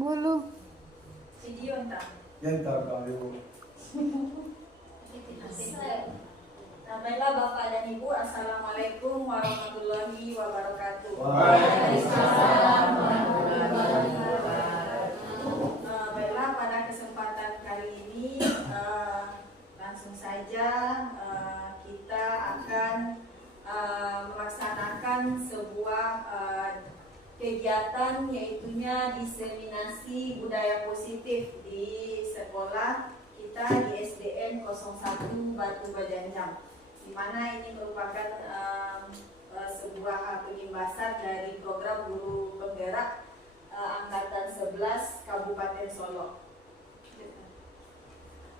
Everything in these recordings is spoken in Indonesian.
Bulu. Video entah. Yang tak kali. Sampailah Bapak dan Ibu, Assalamualaikum warahmatullahi wabarakatuh. Waalaikumsalam warahmatullahi wabarakatuh. Baiklah, pada kesempatan kali ini langsung saja kita akan melaksanakan sebuah kegiatan, yaitunya diseminasi budaya positif di sekolah kita di SDN 01 Batu Bajanjang, di mana ini merupakan sebuah pengimbasan dari program guru penggerak angkatan 11 Kabupaten Solo.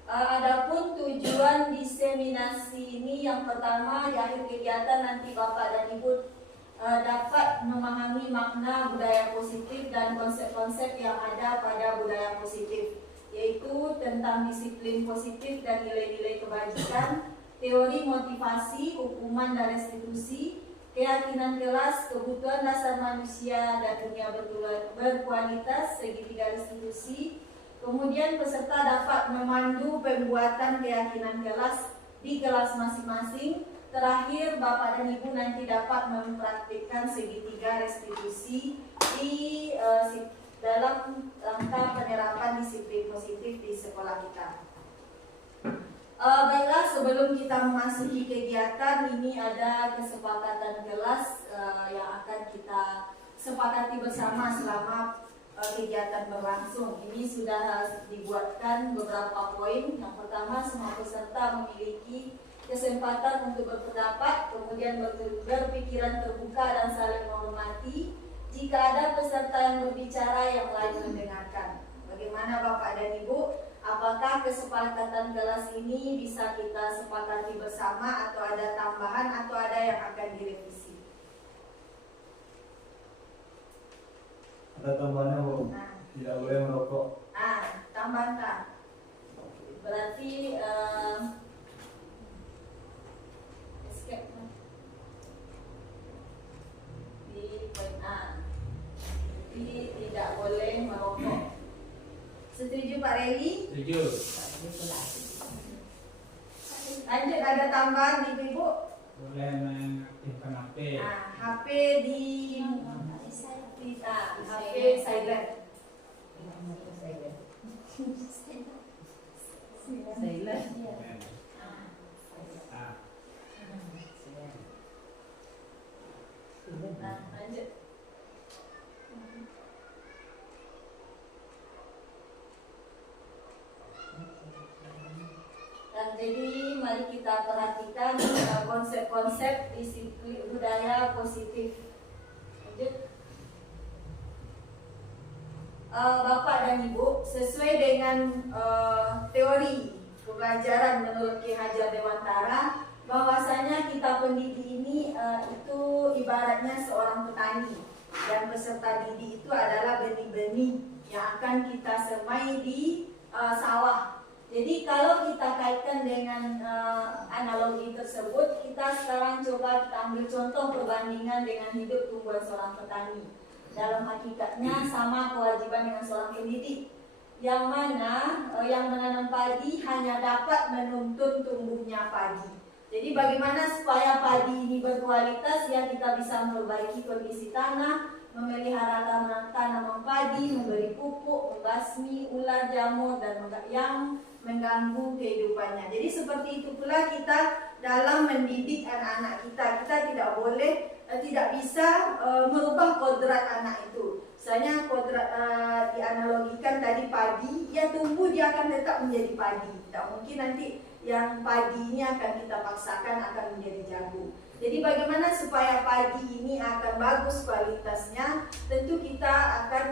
Adapun tujuan diseminasi ini, yang pertama di akhir kegiatan nanti Bapak dan Ibu dapat memahami makna budaya positif dan konsep-konsep yang ada pada budaya positif, yaitu tentang disiplin positif dan nilai-nilai kebajikan, teori motivasi, hukuman dan restitusi, keyakinan kelas, kebutuhan dasar manusia dan dunia berkualitas, segitiga restitusi. Kemudian peserta dapat memandu pembuatan keyakinan kelas di kelas masing-masing. Terakhir, Bapak dan Ibu nanti dapat mempraktikkan segitiga restitusi di dalam rangka penerapan disiplin positif di sekolah kita. Baiklah, sebelum kita memasuki kegiatan ini, ada kesepakatan kelas yang akan kita sepakati bersama selama kegiatan berlangsung. Ini sudah dibuatkan beberapa poin. Yang pertama, semua peserta memiliki kesempatan untuk berpendapat, kemudian berpikiran terbuka dan saling menghormati. Jika ada peserta yang berbicara, yang lain mendengarkan. Bagaimana Bapak dan Ibu? Apakah kesepakatan kelas ini bisa kita sepakati bersama, atau ada tambahan, atau ada yang akan direvisi? Ada tambahannya, Bu. Tidak boleh merokok. Tambahkan. Berarti di poin A, jadi tidak boleh merokok. Setuju Pak Reli? Setuju. Lanjut, ada tambahan di Ibu? Boleh mengaktifkan HP. HP di HP silent. Lanjut. Dan jadi mari kita perhatikan konsep-konsep disiplin budaya positif. Lanjut. Bapak dan Ibu, sesuai dengan teori pembelajaran menurut Ki Hajar Dewantara, bahwasanya kita pendidik ini itu ibaratnya seorang petani, dan peserta didik itu adalah benih-benih yang akan kita semai di sawah. Jadi kalau kita kaitkan dengan analogi tersebut, kita sekarang coba kita ambil contoh perbandingan dengan hidup tumbuhan seorang petani. Dalam hakikatnya sama kewajiban dengan seorang pendidik, yang mana yang menanam padi hanya dapat menuntun tumbuhnya padi. Jadi bagaimana supaya padi ini berkualitas, ya kita bisa memperbaiki kondisi tanah, memelihara tanaman padi, memberi pupuk, membasmi ular, jamur, dan yang mengganggu kehidupannya. Jadi seperti itu pula kita dalam mendidik anak-anak kita. Kita tidak boleh, tidak bisa merubah kodrat anak itu. Misalnya kodrat dianalogikan tadi padi, ya tumbuh dia akan tetap menjadi padi. Tidak mungkin nanti yang padi ini akan kita paksakan akan menjadi jagung. Jadi bagaimana supaya padi ini akan bagus kualitasnya? Tentu kita akan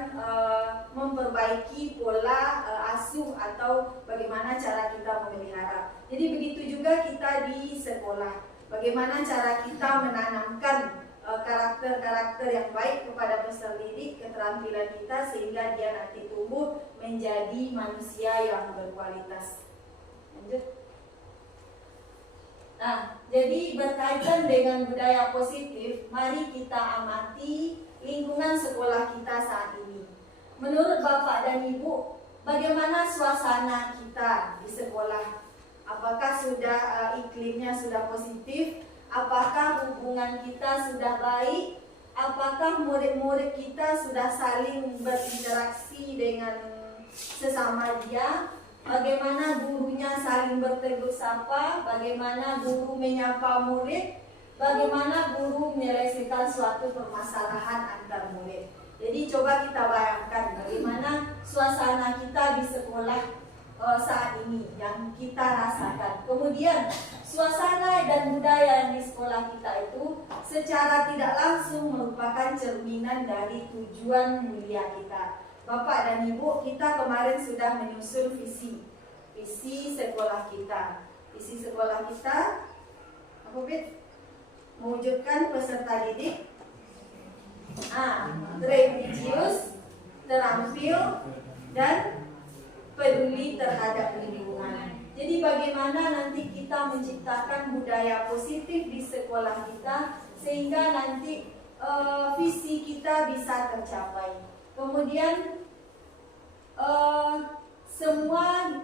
memperbaiki pola asuh atau bagaimana cara kita memelihara. Jadi begitu juga kita di sekolah. Bagaimana cara kita menanamkan karakter-karakter yang baik kepada peserta didik, keterampilan kita, sehingga dia nanti tumbuh menjadi manusia yang berkualitas. Lanjut. Nah, jadi berkaitan dengan budaya positif, mari kita amati lingkungan sekolah kita saat ini. menurut Bapak dan Ibu, bagaimana suasana kita di sekolah? Apakah sudah iklimnya sudah positif? Apakah hubungan kita sudah baik? Apakah murid-murid kita sudah saling berinteraksi dengan sesama dia? Bagaimana gurunya saling bertegur sapa? Bagaimana guru menyapa murid? Bagaimana guru menyelesaikan suatu permasalahan antar murid? Jadi coba kita bayangkan bagaimana suasana kita di sekolah saat ini yang kita rasakan. Kemudian suasana dan budaya yang di sekolah kita itu secara tidak langsung merupakan cerminan dari tujuan mulia kita. Bapak dan Ibu, kita kemarin sudah menyusun visi sekolah kita. Visi sekolah kita apa, Bet? Mewujudkan peserta didik religius, terampil, dan peduli terhadap lingkungan. Jadi bagaimana nanti kita menciptakan budaya positif di sekolah kita sehingga nanti visi kita bisa tercapai. Kemudian semua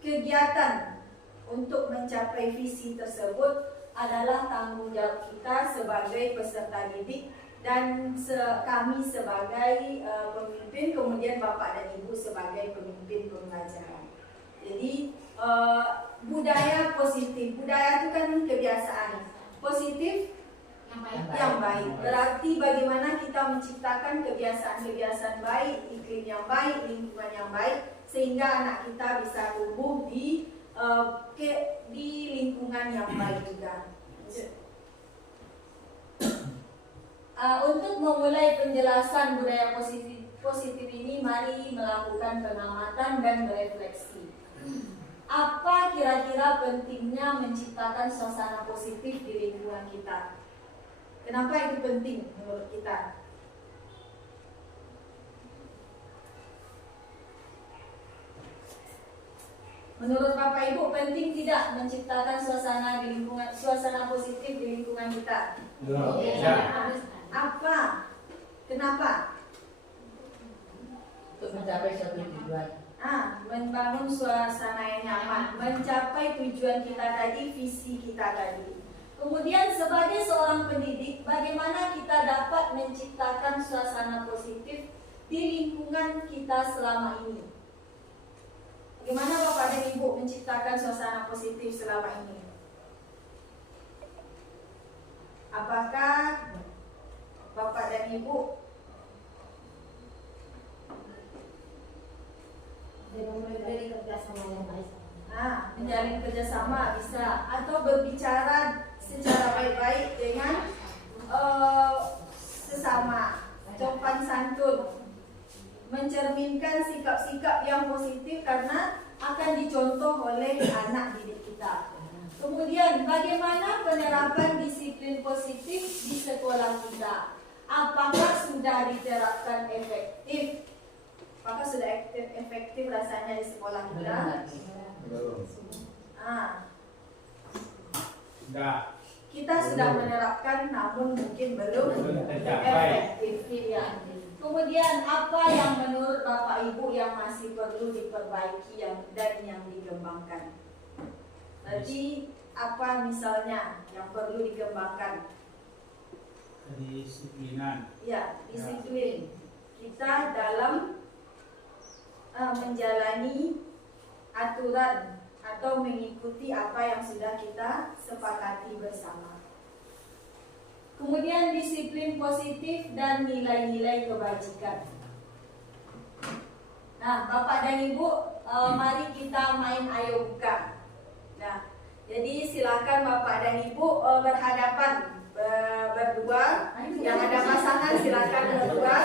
kegiatan untuk mencapai visi tersebut adalah tanggung jawab kita sebagai peserta didik dan kami sebagai pemimpin, kemudian Bapak dan Ibu sebagai pemimpin pembelajaran. Jadi budaya positif, budaya itu kan kebiasaan positif yang baik. Berarti bagaimana kita menciptakan kebiasaan-kebiasaan baik, iklim yang baik, lingkungan yang baik, sehingga anak kita bisa tumbuh di lingkungan yang baik juga. Untuk memulai penjelasan budaya positif ini, mari melakukan pengamatan dan berefleksi. Apa kira-kira pentingnya menciptakan suasana positif di lingkungan kita? Kenapa itu penting menurut kita? Menurut Bapak Ibu, penting tidak menciptakan suasana positif di lingkungan kita? Ya. Apa? Kenapa? Untuk mencapai suatu tujuan. Membangun suasana yang nyaman, mencapai tujuan kita tadi, visi kita tadi. Kemudian sebagai seorang pendidik, bagaimana kita dapat menciptakan suasana positif di lingkungan kita selama ini? Bagaimana Bapak dan Ibu menciptakan suasana positif selama ini? Apakah Bapak dan Ibu Dari kerjasama yang baik. menjalin kerjasama bisa, atau berbicara secara baik-baik dengan sesama, sopan santun, mencerminkan sikap-sikap yang positif karena akan dicontoh oleh anak didik kita. Kemudian bagaimana penerapan disiplin positif di sekolah kita? Apakah sudah diterapkan efektif? Apakah sudah efektif rasanya di sekolah kita? Enggak. Kita sudah menerapkan, namun mungkin belum efektif. Ya. Kemudian apa yang menurut Bapak Ibu yang masih perlu diperbaiki dan yang dikembangkan? Berarti apa misalnya yang perlu dikembangkan? Kedisiplinan. Ya, disiplin kita dalam menjalani aturan atau mengikuti apa yang sudah kita sepakati bersama. Kemudian disiplin positif dan nilai-nilai kebajikan. Nah, Bapak dan Ibu, mari kita main ayo buka. Nah, jadi silakan Bapak dan Ibu berhadapan berdua. Yang ada pasangan silakan berdua.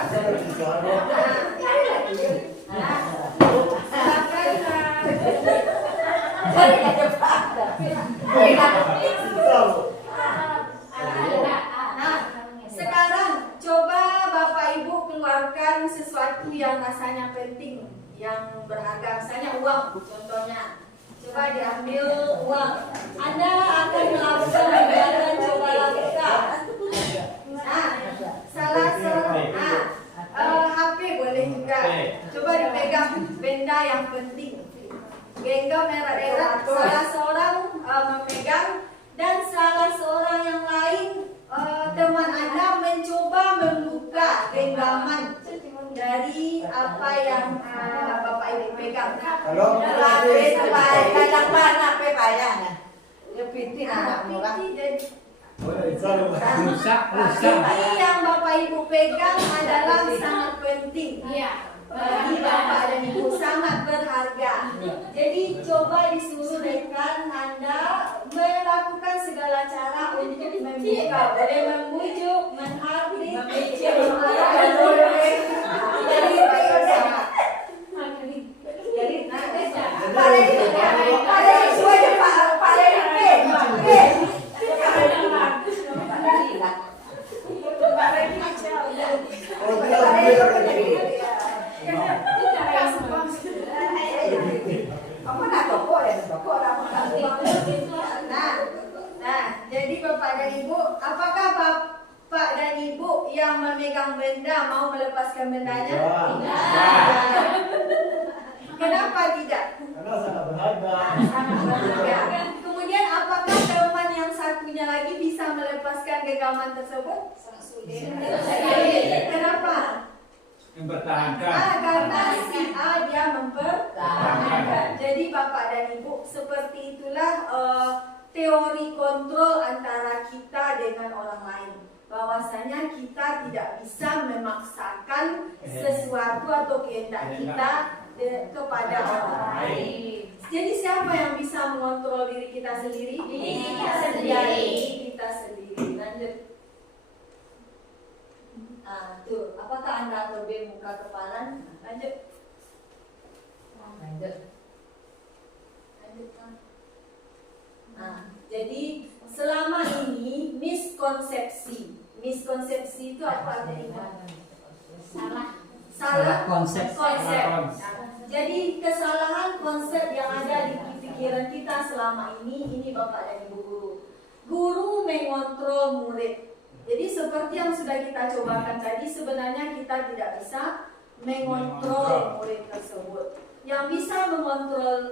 Sekarang coba Bapak Ibu keluarkan sesuatu yang rasanya penting, yang berharga, misalnya uang contohnya. Coba diambil uang. Anda akan melakukan kegiatan coba lakukan. Salah seorang HP boleh. yang penting. Genggam erat-erat, salah seorang memegang dan salah seorang yang lain teman Anda mencoba membuka genggaman dari apa yang Bapak Ibu pegang. Kalau Kadang mana pepayana? Ya pinti anak murah. Rusak. Ini yang Bapak Ibu pegang adalah sangat penting. Bagi Bapak dan Ibu sangat berharga. Jadi coba disuruh rekan Anda melakukan segala cara untuk membuka, boleh membujuk, menghardik, Nah, jadi Bapak dan Ibu, apakah Bapak dan Ibu yang memegang benda mau melepaskan bendanya? Tidak. Kenapa tidak? karena sangat berharga. Ya. Kemudian apakah teman yang satunya lagi bisa melepaskan genggaman tersebut? Sangat sulit. Kenapa? Mempertahankan. Karena si A dia mempertahankan. Jadi Bapak dan Ibu, seperti itulah teori kontrol antara kita dengan orang lain. Bahwasanya kita tidak bisa memaksakan sesuatu atau kehendak kita kepada orang lain. Jadi siapa yang bisa mengontrol diri kita sendiri? Diri kita sendiri. Lanjut. Tuh, apakah Anda lebih muka kepalan? Lanjut. Jadi selama ini miskonsepsi itu apa artinya? Salah konsep. Jadi kesalahan konsep yang ada di pikiran kita selama ini Bapak dan Ibu guru. Guru mengontrol murid. Jadi seperti yang sudah kita cobakan tadi, sebenarnya kita tidak bisa mengontrol murid tersebut. Yang bisa mengontrol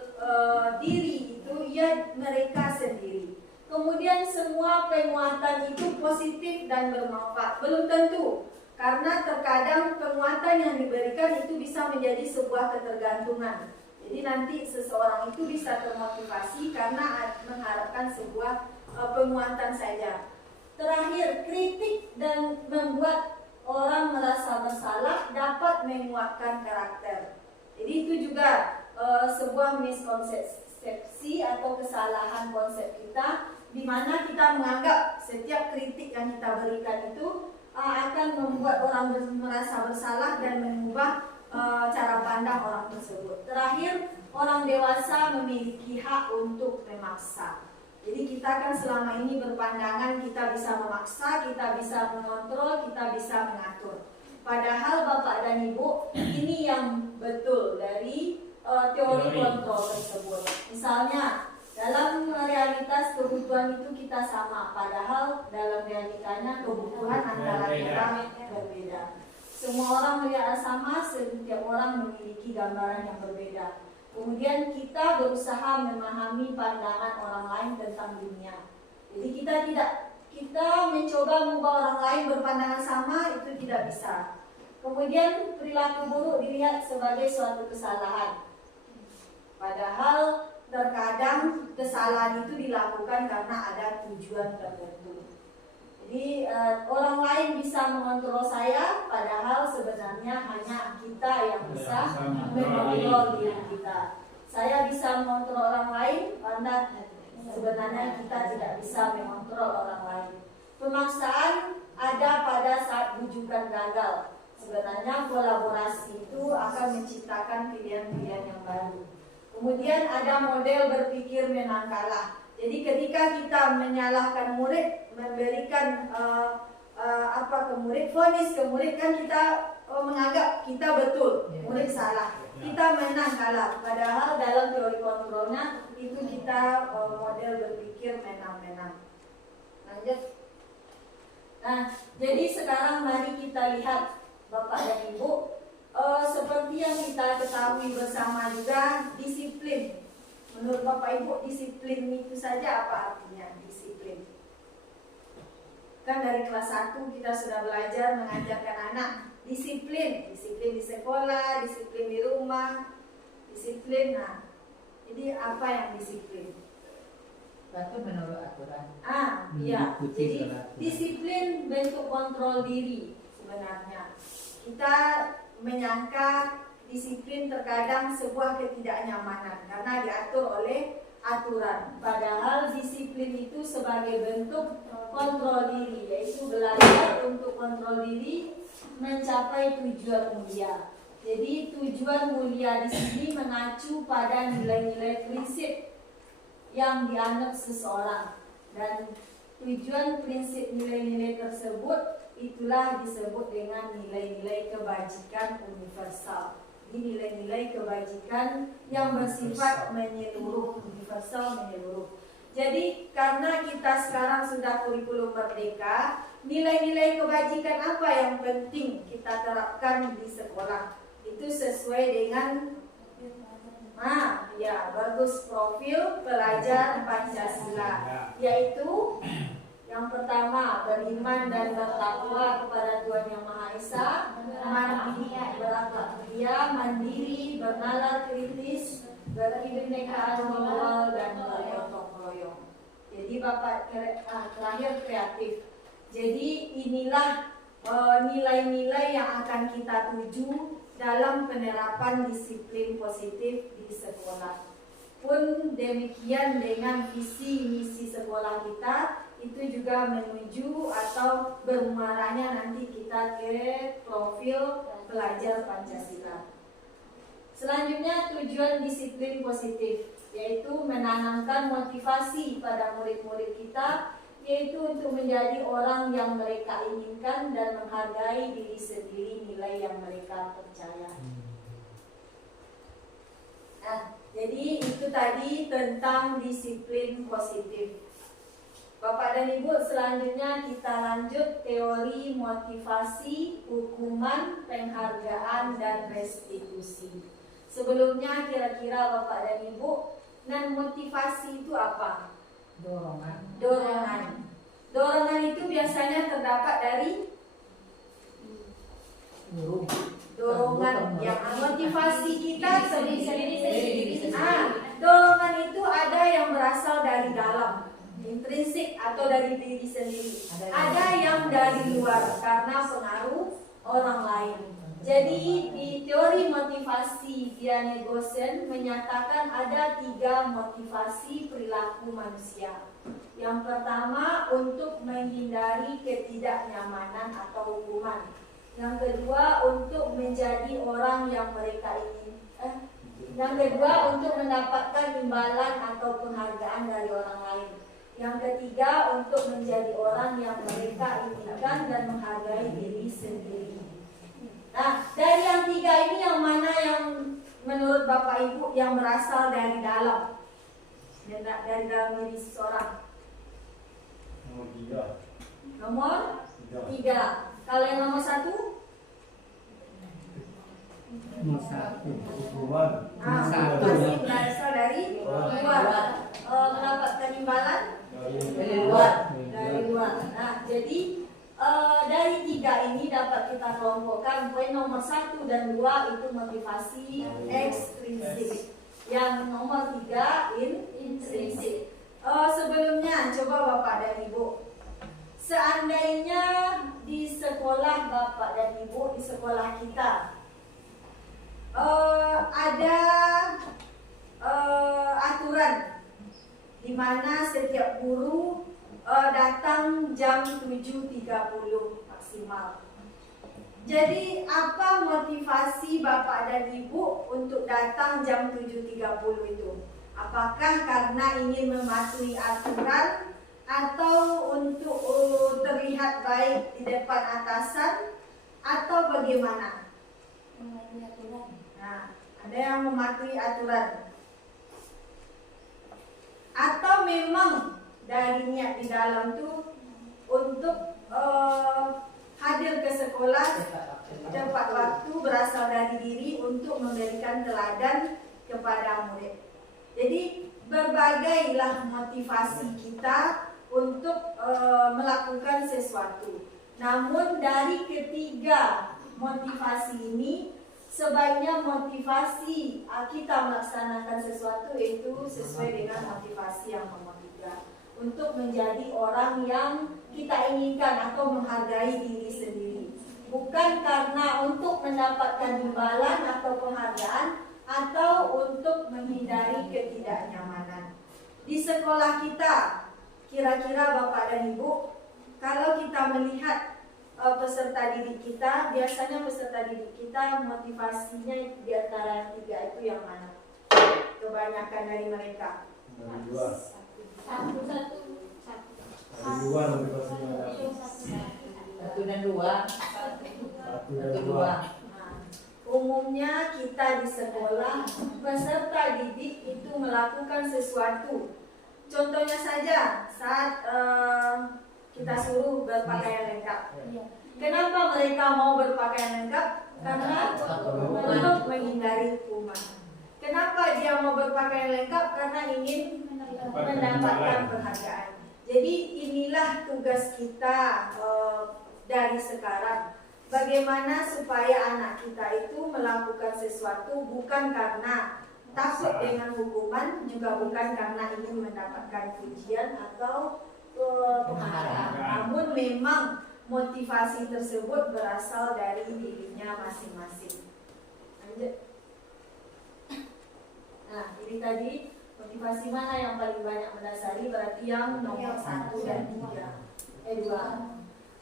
diri itu ya mereka sendiri. Kemudian semua penguatan itu positif dan bermanfaat. Belum tentu, karena terkadang penguatan yang diberikan itu bisa menjadi sebuah ketergantungan. Jadi nanti seseorang itu bisa termotivasi karena mengharapkan sebuah penguatan saja. Terakhir, kritik dan membuat orang merasa bersalah dapat menguatkan karakter. Jadi itu juga sebuah miskonsepsi atau kesalahan konsep kita, di mana kita menganggap setiap kritik yang kita berikan itu akan membuat orang merasa bersalah dan mengubah cara pandang orang tersebut. Terakhir, orang dewasa memiliki hak untuk memaksa. Jadi kita kan selama ini berpandangan kita bisa memaksa, kita bisa mengontrol, kita bisa mengatur. Padahal Bapak dan Ibu, ini yang betul dari teori kontrol tersebut. Misalnya, dalam realitas kebutuhan itu kita sama, padahal dalam realitanya kebutuhan antara kita berbeda. Semua orang melihat sama, setiap orang memiliki gambaran yang berbeda. Kemudian kita berusaha memahami pandangan orang lain tentang dunia. Jadi kita mencoba mengubah orang lain berpandangan sama, itu tidak bisa. Kemudian perilaku buruk dilihat sebagai suatu kesalahan. Padahal terkadang kesalahan itu dilakukan karena ada tujuan tertentu. Jadi orang lain bisa mengontrol saya, padahal sebenarnya hanya kita yang bisa mengontrol diri kita. Saya bisa mengontrol orang lain, karena sebenarnya kita tidak bisa mengontrol orang lain. Pemaksaan ada pada saat bujukan gagal. Sebenarnya kolaborasi itu akan menciptakan pilihan-pilihan yang baru. Kemudian ada model berpikir menang kalah. Jadi ketika kita menyalahkan murid, memberikan ke murid, vonis ke murid, kan kita menganggap kita betul, murid salah. Kita menang kalah. Padahal dalam teori kontrolnya itu kita model berpikir menang-menang. Lanjut. Nah, jadi sekarang mari kita lihat Bapak dan Ibu, seperti yang kita ketahui bersama juga, disiplin. Menurut Bapak Ibu, disiplin itu saja apa artinya disiplin? Kan dari kelas 1 kita sudah belajar mengajarkan anak disiplin. Disiplin di sekolah, disiplin di rumah, disiplin. Nah, jadi apa yang disiplin? Satu menurut aturan. Iya. Jadi disiplin bentuk kontrol diri sebenarnya. Kita menyangka disiplin terkadang sebuah ketidaknyamanan karena diatur oleh aturan. Padahal disiplin itu sebagai bentuk kontrol diri, yaitu belajar untuk kontrol diri mencapai tujuan mulia. Jadi tujuan mulia di sini mengacu pada nilai-nilai prinsip yang dianut seseorang, dan tujuan prinsip nilai-nilai tersebut itulah disebut dengan nilai-nilai kebajikan universal. Ini nilai-nilai kebajikan yang bersifat menyeluruh, universal menyeluruh. Jadi karena kita sekarang sudah kurikulum merdeka, nilai-nilai kebajikan apa yang penting kita terapkan di sekolah? Itu sesuai dengan bagus, profil pelajar Pancasila, yaitu yang pertama, beriman dan bertakwa kepada Tuhan Yang Maha Esa, berakhlak mulia, mandiri, bernalar kritis, berkebinekaan moral, dan bergotong royong. Jadi Bapak terakhir kreatif. Jadi inilah nilai-nilai yang akan kita tuju dalam penerapan disiplin positif di sekolah. Pun demikian dengan visi misi sekolah kita, itu juga menuju atau bermuaranya nanti kita ke profil pelajar Pancasila. Selanjutnya tujuan disiplin positif, yaitu menanamkan motivasi pada murid-murid kita, yaitu untuk menjadi orang yang mereka inginkan dan menghargai diri sendiri, nilai yang mereka percaya. Nah, jadi itu tadi tentang disiplin positif. Bapak dan Ibu, selanjutnya kita lanjut teori motivasi, hukuman, penghargaan, dan restitusi. Sebelumnya kira-kira Bapak dan Ibu, motivasi itu apa? Dorongan. Dorongan itu biasanya terdapat dari dorongan yang motivasi kita sendiri. Dorongan itu ada yang berasal dari dalam, intrinsik atau dari diri sendiri. Ada yang dari luar karena pengaruh orang lain. Jadi di teori motivasi Diane Gosen menyatakan ada 3 motivasi perilaku manusia. Yang pertama, untuk menghindari ketidaknyamanan atau hukuman. Yang kedua, untuk menjadi orang yang mereka ingin. Yang kedua, untuk mendapatkan imbalan atau penghargaan dari orang lain. Yang ketiga, untuk menjadi orang yang mereka inginkan dan menghargai diri sendiri. Nah, dari yang 3 ini yang mana yang menurut Bapak Ibu yang berasal dari dalam? Dari dalam diri seseorang. Nomor 3. Kalau yang nomor 1? Nomor 1. Hukuman. Masih berasal dari luar. Mendapatkan imbalan? Dari luar. Dari luar. Nah, jadi dari 3 ini dapat kita kelompokkan. Poin nomor 1 dan 2 itu motivasi ekstrinsik. Yang nomor 3 intrinsik. Sebelumnya coba Bapak dan Ibu, seandainya di sekolah Bapak dan Ibu, di sekolah kita ada aturan di mana setiap guru datang jam 7.30 maksimal. Jadi apa motivasi Bapak dan Ibu untuk datang jam 7.30 itu? Apakah karena ingin mematuhi aturan atau untuk terlihat baik di depan atasan atau bagaimana? Nah, ada yang mematuhi aturan. Atau memang dari niat di dalam itu untuk hadir ke sekolah tepat waktu, berasal dari diri untuk memberikan teladan kepada murid. Jadi berbagailah motivasi kita untuk melakukan sesuatu. Namun dari ketiga motivasi ini, sebaiknya motivasi kita melaksanakan sesuatu itu sesuai dengan motivasi yang nomor 3, untuk menjadi orang yang kita inginkan atau menghargai diri sendiri, bukan karena untuk mendapatkan imbalan atau penghargaan atau untuk menghindari ketidaknyamanan. Di sekolah kita, kira-kira Bapak dan Ibu, kalau kita melihat peserta didik kita, biasanya peserta didik kita motivasinya di antara 3 itu yang mana? Kebanyakan dari mereka. Dari luar. Satu. Dari luar motivasinya ada. 1 dan 2. 1 dan 1, 2. 2. Nah, umumnya kita di sekolah, peserta didik itu melakukan sesuatu. Contohnya saja saat kita suruh berpakaian lengkap. Kenapa mereka mau berpakaian lengkap? Karena untuk menghindari hukuman. Kenapa dia mau berpakaian lengkap? Karena ingin mendapatkan penghargaan. Jadi inilah tugas kita dari sekarang. Bagaimana supaya anak kita itu melakukan sesuatu bukan karena takut dengan hukuman, juga bukan karena ingin mendapatkan pujian atau penghargaan. Namun memang motivasi tersebut berasal dari dirinya masing-masing. Lanjut. Nah, ini tadi motivasi mana yang paling banyak mendasari? Berarti yang nomor 1 dan 2.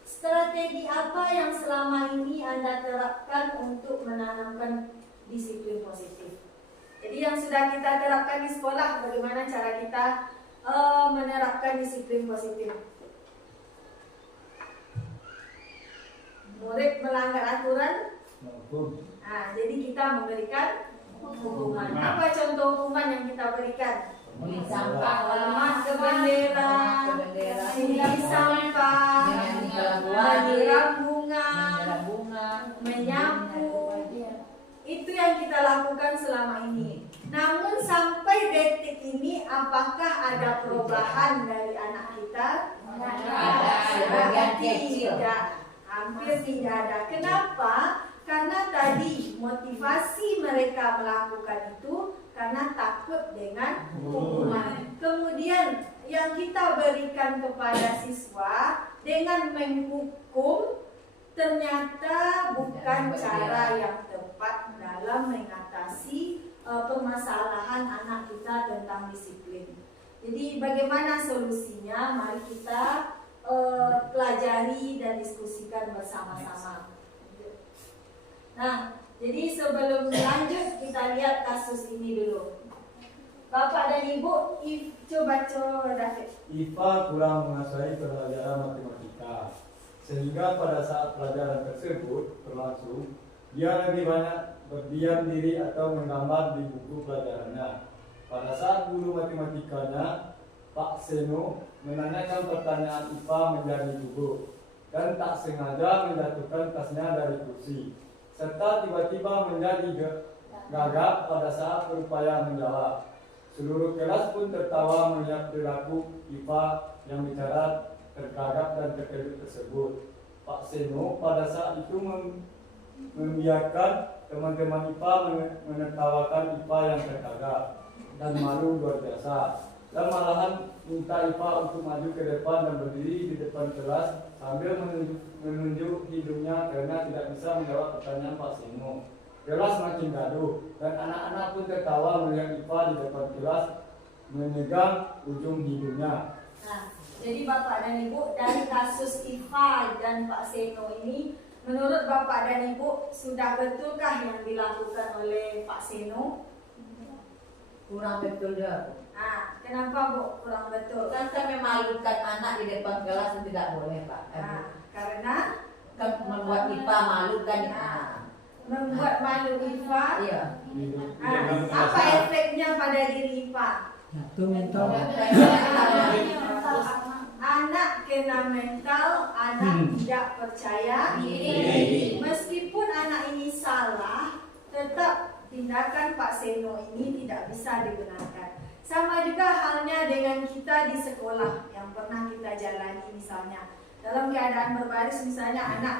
Strategi apa yang selama ini Anda terapkan untuk menanamkan disiplin positif? Jadi yang sudah kita terapkan di sekolah, bagaimana cara kita menerapkan disiplin positif? Murid melanggar aturan, nah, jadi kita memberikan hukuman. Apa contoh hukuman yang kita berikan? Buang sampah, Lemah ke bendera, menyiram sampah, menyiram bunga, menyapu. Itu yang kita lakukan selama ini. Namun sampai detik ini, apakah ada perubahan dari anak kita? Sebagian kecil. Tidak, hampir tidak ada. Kenapa? Karena tadi motivasi mereka melakukan itu karena takut dengan hukuman. Kemudian yang kita berikan kepada siswa dengan menghukum ternyata bukan cara yang tepat dalam mengatasi permasalahan anak kita tentang disiplin. Jadi bagaimana solusinya? Mari kita pelajari dan diskusikan bersama-sama. Nah, jadi sebelum lanjut kita lihat kasus ini dulu. Bapak dan Ibu, coba David. IPA kurang menguasai pelajaran matematika, sehingga pada saat pelajaran tersebut berlangsung, dia lebih banyak berdiam diri atau menggambar di buku pelajarannya. Pada saat guru matematikanya, Pak Seno, menanyakan pertanyaan IPA menjadi gugup dan tak sengaja menjatuhkan tasnya dari kursi, serta tiba-tiba menjadi gagap pada saat berupaya menjawab. Seluruh kelas pun tertawa melihat perilaku IPA yang bicara tergagap dan terkejut tersebut. Pak Seno pada saat itu membiarkan teman-teman IPA menertawakan IPA yang tergagap dan malu luar biasa, dan malahan minta IPA untuk maju ke depan dan berdiri di depan kelas sambil menunjuk hidungnya karena tidak bisa menjawab pertanyaan Pak Seno. Kelas makin gaduh dan anak-anak pun tertawa melihat IPA di depan kelas memegang ujung hidungnya. Nah, jadi Bapak dan Ibu, dari kasus IPA dan Pak Seno ini, menurut Bapak dan Ibu, sudah betulkah yang dilakukan oleh Pak Seno? Kurang betul dah. Nah, kenapa Bu kurang betul? Kan memalukan anak di depan kelas itu tidak boleh, Pak. Nah, karena Kan membuat IPA malu kan. membuat malu IPA. Iya. Nah, apa efeknya pada diri IPA? Satu mental. Anak kena mental, anak tidak percaya diri. Meskipun anak ini salah, tetap tindakan Pak Seno ini tidak bisa dibenarkan. Sama juga halnya dengan kita di sekolah yang pernah kita jalani, misalnya dalam keadaan berbaris, misalnya anak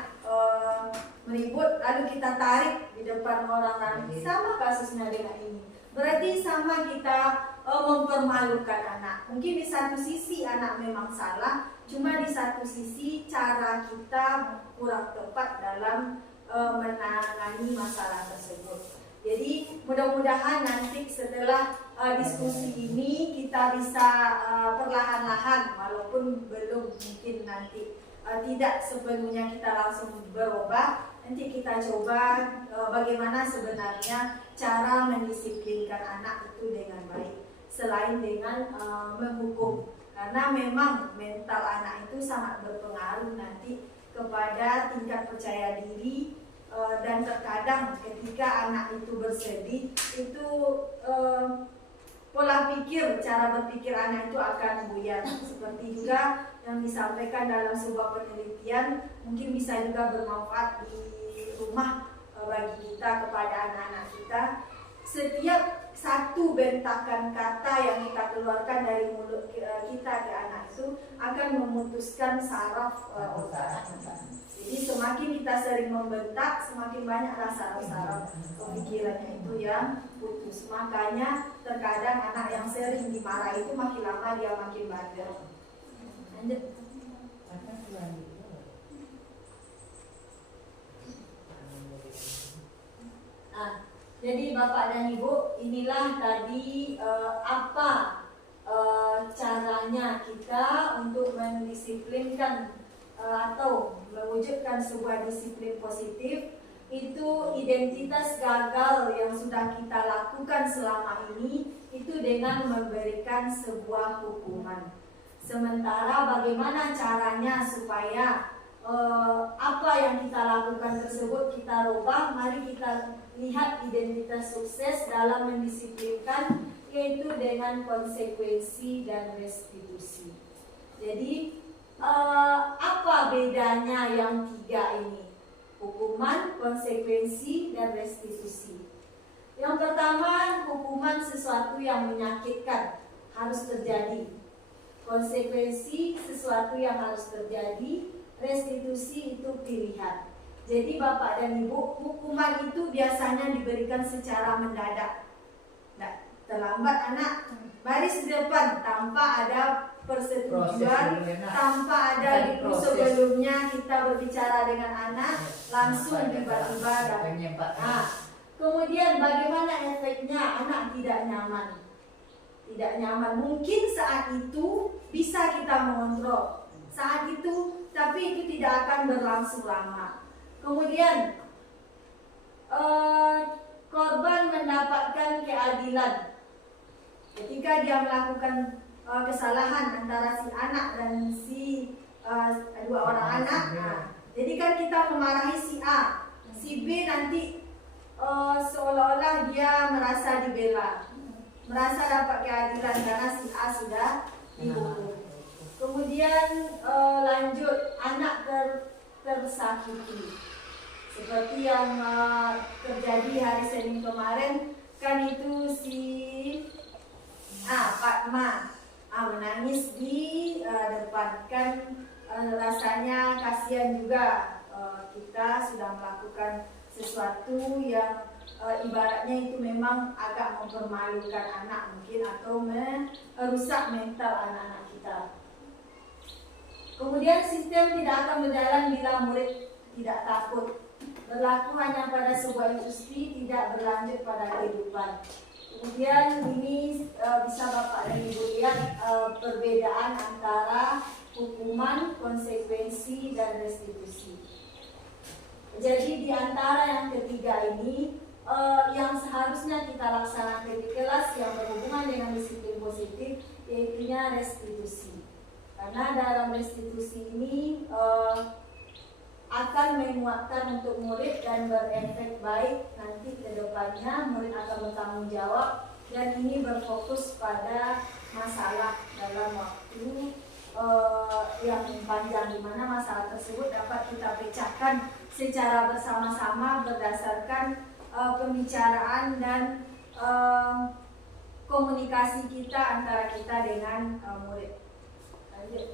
meribut lalu kita tarik di depan orang lain, sama kasusnya dengan ini. Berarti sama kita mempermalukan anak. Mungkin di satu sisi anak memang salah, cuma di satu sisi cara kita kurang tepat dalam menangani masalah tersebut. Jadi mudah-mudahan nanti setelah diskusi ini kita bisa perlahan-lahan, walaupun belum mungkin nanti tidak sepenuhnya kita langsung berubah, nanti kita coba bagaimana sebenarnya cara mendisiplinkan anak itu dengan baik selain dengan menghukum, karena memang mental anak itu sangat berpengaruh nanti kepada tingkat percaya diri, dan terkadang ketika anak itu bersedih itu pola pikir, cara berpikir anak itu akan buyar. Seperti juga yang disampaikan dalam sebuah penelitian, mungkin bisa juga bermanfaat di rumah bagi kita kepada anak-anak kita. Setiap satu bentakan kata yang kita keluarkan dari mulut kita ke anak itu akan memutuskan saraf otak. Jadi semakin kita sering membentak, semakin banyak saraf pemikirannya itu yang putus. Makanya terkadang anak yang sering dimarahi itu makin lama dia makin bandel. Lanjut. Jadi Bapak dan Ibu, inilah tadi apa caranya kita untuk mendisiplinkan atau mewujudkan sebuah disiplin positif. Itu identitas gagal yang sudah kita lakukan selama ini itu dengan memberikan sebuah hukuman. Sementara bagaimana caranya supaya apa yang kita lakukan tersebut kita rubah, mari kita lihat identitas sukses dalam mendisiplinkan, yaitu dengan konsekuensi dan restitusi. Jadi apa bedanya yang tiga ini? Hukuman, konsekuensi, dan restitusi. Yang pertama, hukuman sesuatu yang menyakitkan harus terjadi. Konsekuensi sesuatu yang harus terjadi. Restitusi itu pilihan. Jadi Bapak dan Ibu, hukuman itu biasanya diberikan secara mendadak. Nah, terlambat anak baris di depan tanpa ada persetujuan, tanpa ada sebelumnya kita berbicara dengan anak, langsung tiba-tiba datang. Kemudian bagaimana efeknya? Anak tidak nyaman. Tidak nyaman. Mungkin saat itu bisa kita mengontrol. Saat itu, tapi itu tidak akan berlangsung lama. Kemudian korban mendapatkan keadilan ketika dia melakukan kesalahan antara si anak dan si dua orang anak. Jadi kan kita memarahi si A, si B nanti seolah-olah dia merasa dibela, merasa dapat keadilan karena si A sudah dihukum. Kemudian lanjut, anak tersakiti seperti yang terjadi hari Senin kemarin, kan itu si Fatma menangis di depan, kan rasanya kasihan juga. Kita sudah melakukan sesuatu yang ibaratnya itu memang agak mempermalukan anak mungkin, atau merusak mental anak-anak kita. Kemudian sistem tidak akan berjalan bila murid tidak takut. Berlaku hanya pada sebuah industri, tidak berlanjut pada kehidupan. Kemudian ini bisa Bapak dan Ibu lihat perbedaan antara hukuman, konsekuensi, dan restitusi. Jadi di antara yang ketiga ini, yang seharusnya kita laksanakan di kelas yang berhubungan dengan disiplin positif, yaitu restitusi. Karena dalam restitusi ini akan menguatkan untuk murid dan berefek baik nanti ke depannya. Murid akan bertanggung jawab, dan ini berfokus pada masalah dalam waktu yang panjang, di mana masalah tersebut dapat kita pecahkan secara bersama-sama berdasarkan pembicaraan dan komunikasi kita antara kita dengan murid. Lanjut.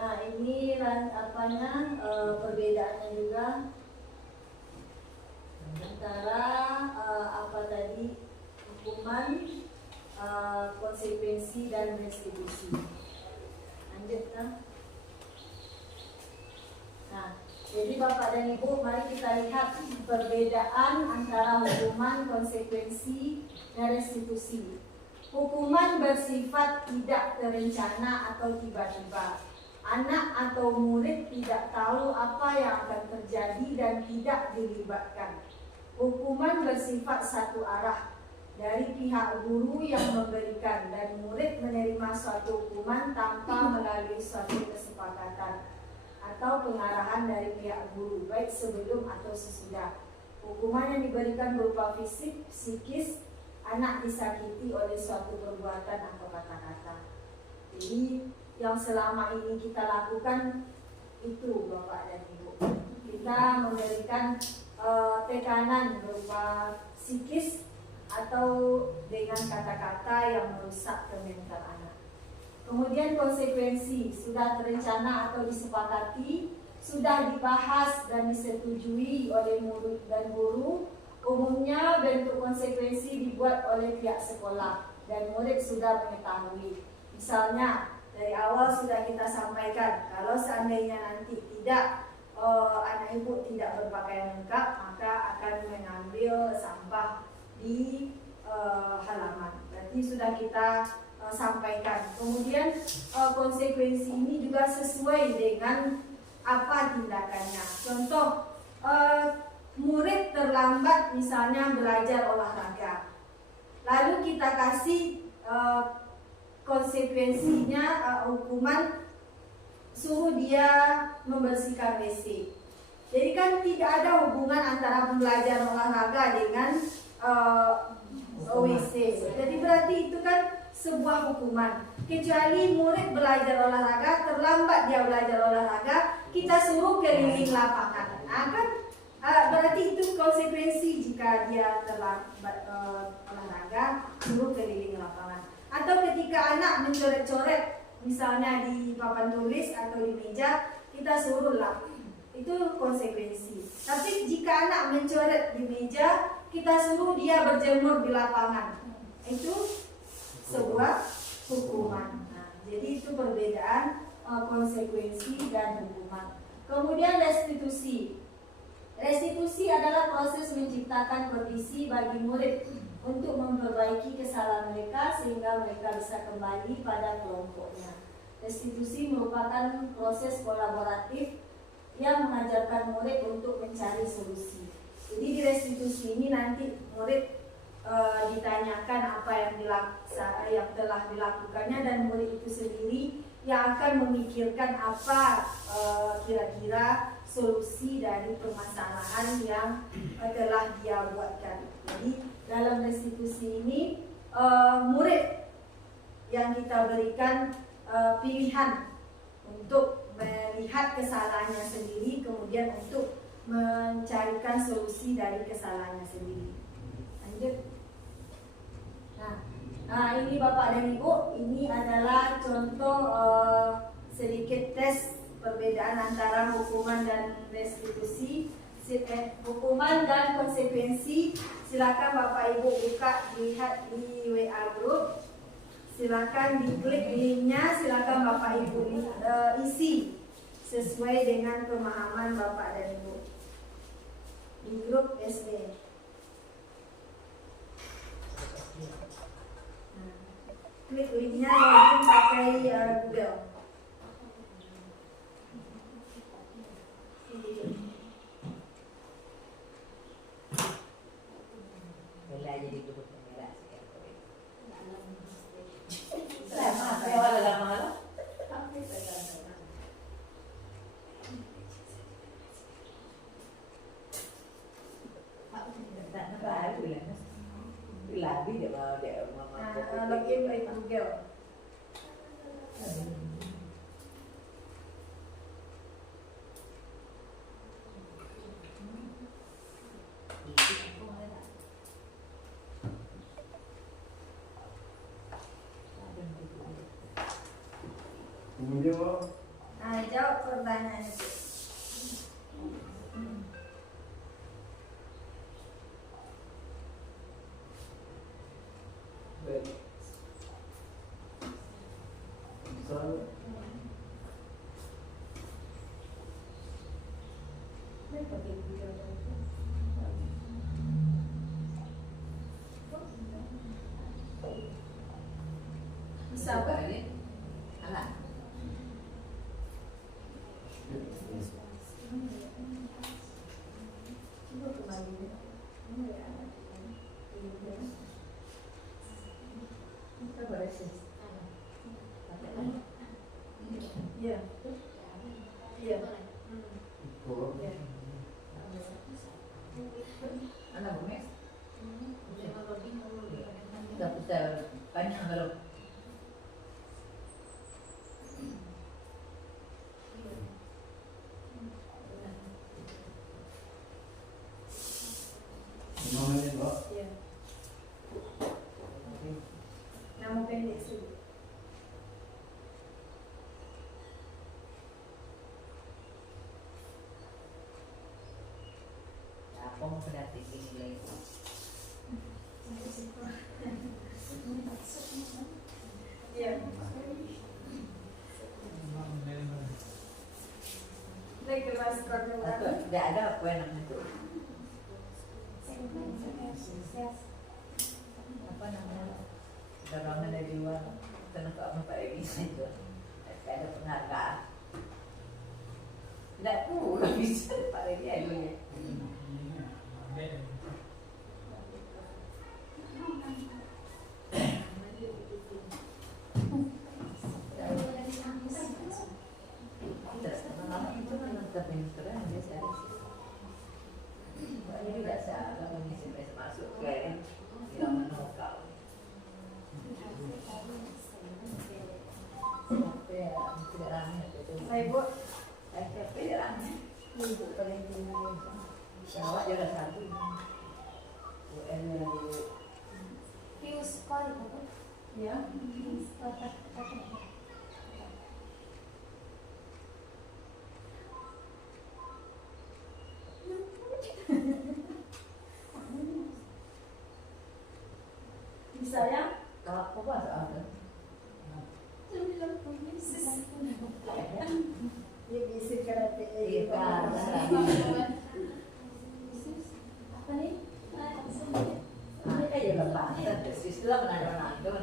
Nah, ini perbedaannya juga antara hukuman, konsekuensi dan restitusi. Lanjut kan? Nah, jadi Bapak dan Ibu, mari kita lihat perbedaan antara hukuman, konsekuensi, dan restitusi. Hukuman bersifat tidak terencana atau tiba-tiba. Anak atau murid tidak tahu apa yang akan terjadi dan tidak dilibatkan. Hukuman bersifat satu arah, dari pihak guru yang memberikan dan murid menerima suatu hukuman tanpa melalui suatu kesepakatan atau pengarahan dari pihak guru, baik sebelum atau sesudah. Hukuman yang diberikan berupa fisik, psikis, anak disakiti oleh suatu perbuatan atau kata-kata. Jadi yang selama ini kita lakukan itu, Bapak dan Ibu, kita memberikan tekanan berupa psikis atau dengan kata-kata yang merusak mental anak. Kemudian konsekuensi sudah terencana atau disepakati, sudah dibahas dan disetujui oleh murid dan guru. Umumnya bentuk konsekuensi dibuat oleh pihak sekolah dan murid sudah mengetahui. Misalnya dari awal sudah kita sampaikan, kalau seandainya nanti tidak anak ibu tidak berpakaian lengkap, maka akan mengambil sampah di halaman. Berarti sudah kita sampaikan. Kemudian konsekuensi ini juga sesuai dengan apa tindakannya. Contoh, murid terlambat misalnya belajar olahraga, lalu kita kasih konsekuensinya hukuman suruh dia membersihkan WC. Jadi kan tidak ada hubungan antara pembelajaran olahraga dengan WC. Jadi berarti itu kan sebuah hukuman. Kecuali murid belajar olahraga, terlambat dia belajar olahraga, kita suruh keliling lapangan. Nah, kan berarti itu konsekuensi jika dia terlambat olahraga, suruh keliling lapangan. Atau ketika anak mencoret-coret misalnya di papan tulis atau di meja, kita suruh lap. Itu konsekuensi. Tapi jika anak mencoret di meja, kita suruh dia berjemur di lapangan. Itu sebuah hukuman. Nah, jadi itu perbedaan konsekuensi dan hukuman. Kemudian restitusi. Restitusi adalah proses menciptakan kondisi bagi murid untuk memperbaiki kesalahan mereka sehingga mereka bisa kembali pada kelompoknya. Restitusi merupakan proses kolaboratif yang mengajarkan murid untuk mencari solusi. Jadi di restitusi ini nanti murid ditanyakan apa yang telah dilakukannya, dan murid itu sendiri yang akan memikirkan apa kira-kira solusi dari permasalahan yang telah dia buatkan. Jadi dalam restitusi ini murid yang kita berikan pilihan untuk melihat kesalahannya sendiri, kemudian untuk mencarikan solusi dari kesalahannya sendiri. Lanjut. Nah, ini Bapak dan Ibu, ini adalah contoh sedikit tes perbedaan antara hukuman dan restitusi. Hukuman dan konsekuensi, silakan Bapak Ibu buka, lihat di WA group. Silakan diklik linknya, silakan Bapak Ibu isi sesuai dengan pemahaman Bapak dan Ibu di grup SD. Klik linknya, login pakai Google. Jadi grup merah sekarang. Lama, saya wala lama. Labi dia mama. Login by Google. Kemudian mau Nah, jawab pertanyaan itu. soal Bisa apa? Anak. Iya. Iya. oh, Anak bumes. Kita banyak kalau namanya Mbak. Iya. Nama pendek sih. apa mau kena tinggi nilai. Iya. Baik, kelas skornya berapa? Tidak ada apa yang namanya itu. Apa namanya? Dorongan dari luar. Karena kalau Pak Egi itu ada penghargaan. Tidak pula bisa Pak Egi adunya. Baik, Bu. Ya. Bisa ya? Kalau apa soalnya? Ya bisa karate. Iya, Apa nih? aja bapak, istilah menado-nado.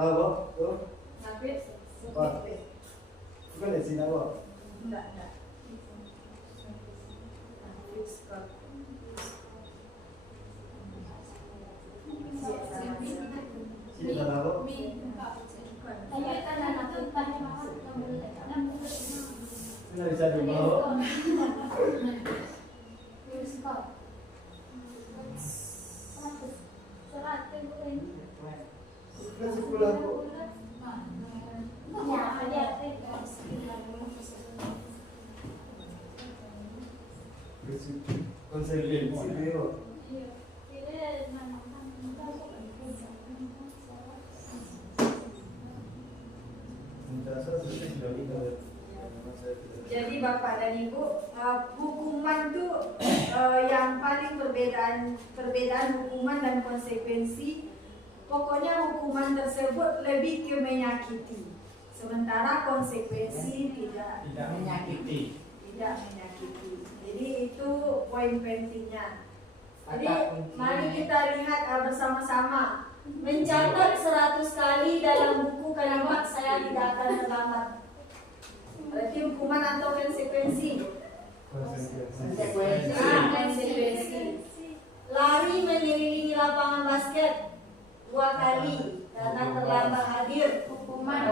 Lah Mbak, tuh. Napit? Apa? Bukan di sini Mbak. Enggak, enggak. Napit skor. Sini ada Mbak. Ini bisa dibawa. Kita sekolah Bu. Konsekuensi dia. Jadi Bapak dan Ibu, hukuman itu yang paling perbedaan hukuman dan konsekuensi. Pokoknya hukuman tersebut lebih ke menyakiti, sementara konsekuensi tidak Menyakiti. Jadi itu poin pentingnya. Jadi mari kita lihat bersama-sama. Mencatat 100 kali dalam buku kalimat saya tidak akan terlambat. Berarti hukuman atau konsekuensi? Konsekuensi. Konsekuensi. Lari mengelilingi lapangan basket 2 kali karena terlambat hadir. Hukuman.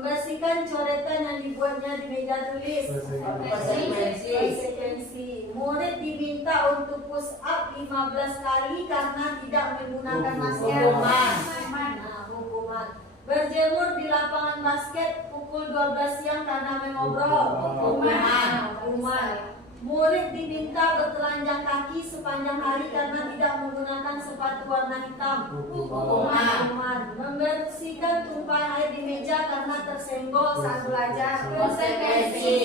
Membersihkan coretan yang dibuatnya di meja tulis. Konsekuensi. Murid diminta untuk push up 15 kali karena tidak menggunakan masker. Hukuman. Berjemur di lapangan basket pukul 12 siang karena mengobrol. Hukuman. Murid diminta bertelanjang kaki sepanjang hari karena tidak menggunakan sepatu warna hitam. Hukuman. Membersihkan tumpahan air di meja karena tersenggol saat belajar. Konsekuensi.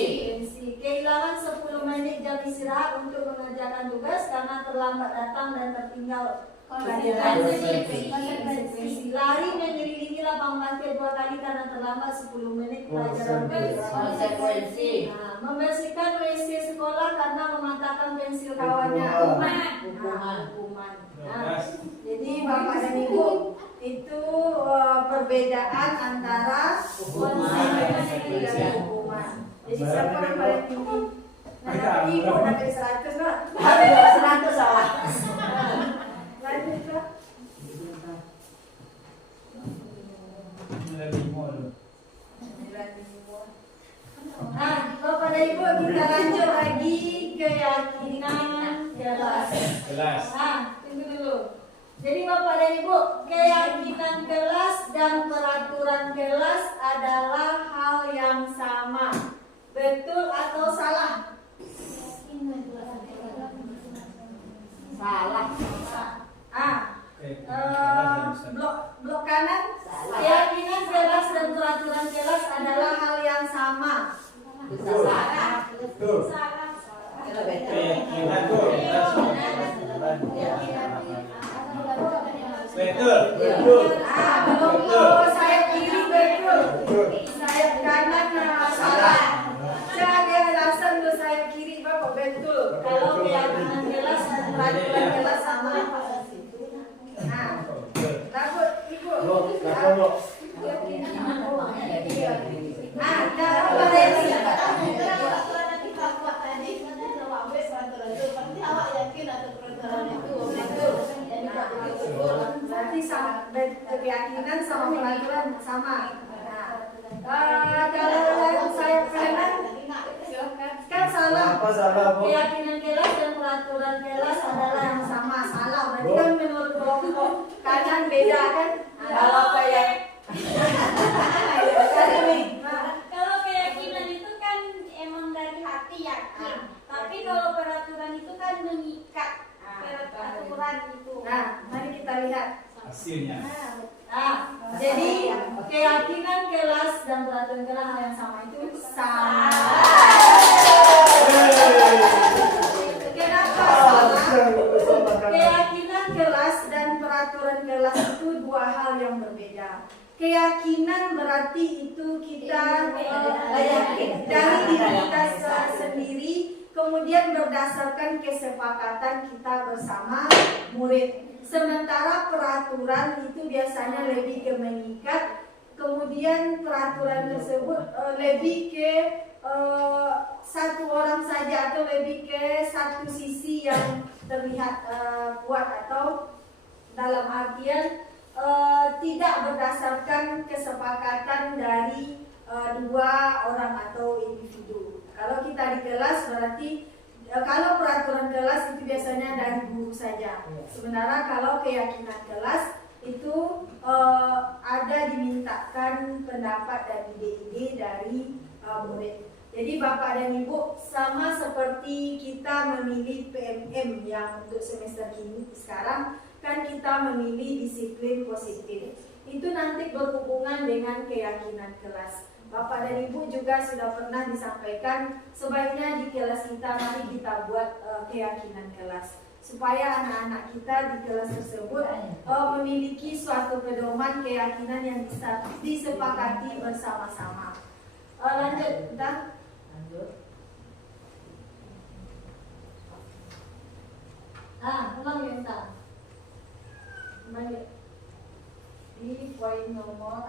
Kehilangan 10 menit jam istirahat untuk mengerjakan tugas karena terlambat datang dan tertinggal pelajaran. Konsekuensi. Lari mengelilingi lapangan basket 2 kali karena terlambat 10 menit pelajaran. Konsekuensi. Membersihkan WC sekolah karena mematahkan pensil kawannya. Hukuman. Jadi Bapak dan Ibu, itu perbedaan antara konsekuensi dan hukuman. Jadi siapa yang paling tinggi? Nah, Ibu dapat 100 Pak. 100 salah. Lanjut Pak. Nah, Bapak dan Ibu, kita lanjut lagi keyakinan kelas. Nah, tunggu dulu. Jadi Bapak dan Ibu, keyakinan kelas dan peraturan kelas adalah hal yang sama. Betul atau salah? Salah. Blok kanan. Keyakinan kelas dan peraturan kelas adalah hal yang sama. Salah. Betul. Betul. Kalau sayap kiri betul, sayap kanan salah. Jangan ada alasan untuk sayap kiri Bapak betul. Kalau keyakinan kelas dan peraturan kelas sama. Nah, takut Ibu. Nah, dalam variasi. Berarti sama keyakinan sama peraturan sama. Nah, kalau yang saya kanan kan salah. Keyakinan kelas dan peraturan kelas adalah yang sama. Salah. Berarti kan menurut kelompok kanan beda kan? Kalau kayak Kalau keyakinan itu kan emang dari hati yakin, tapi kalau peraturan itu kan mengikat peraturan itu. Nah, mari kita lihat. Hasilnya. Nah, jadi keyakinan kelas dan peraturan kelas hal yang sama itu sama. Kenapa salah? Keyakinan kelas dan peraturan kelas itu dua hal yang berbeda. Keyakinan berarti itu kita dari diri kita sendiri, kemudian berdasarkan kesepakatan kita bersama murid. Sementara peraturan itu biasanya lebih ke mengikat, kemudian peraturan tersebut lebih ke satu orang saja atau lebih ke satu sisi yang terlihat kuat atau dalam artian tidak berdasarkan kesepakatan dari dua orang atau individu. Kalau kita di kelas berarti kalau peraturan kelas itu biasanya dari guru saja. Sementara kalau keyakinan kelas itu ada dimintakan pendapat dan ide-ide dari murid. Jadi Bapak dan Ibu sama seperti kita memilih PMM yang untuk semester ini sekarang kan kita memilih disiplin positif. Itu nanti berhubungan dengan keyakinan kelas. Bapak dan Ibu juga sudah pernah disampaikan sebaiknya di kelas kita mari kita buat keyakinan kelas supaya anak-anak kita di kelas tersebut memiliki suatu pedoman keyakinan yang bisa disepakati bersama-sama. Lanjut, kita. Ulang ya, kita. Kembali di poin nomor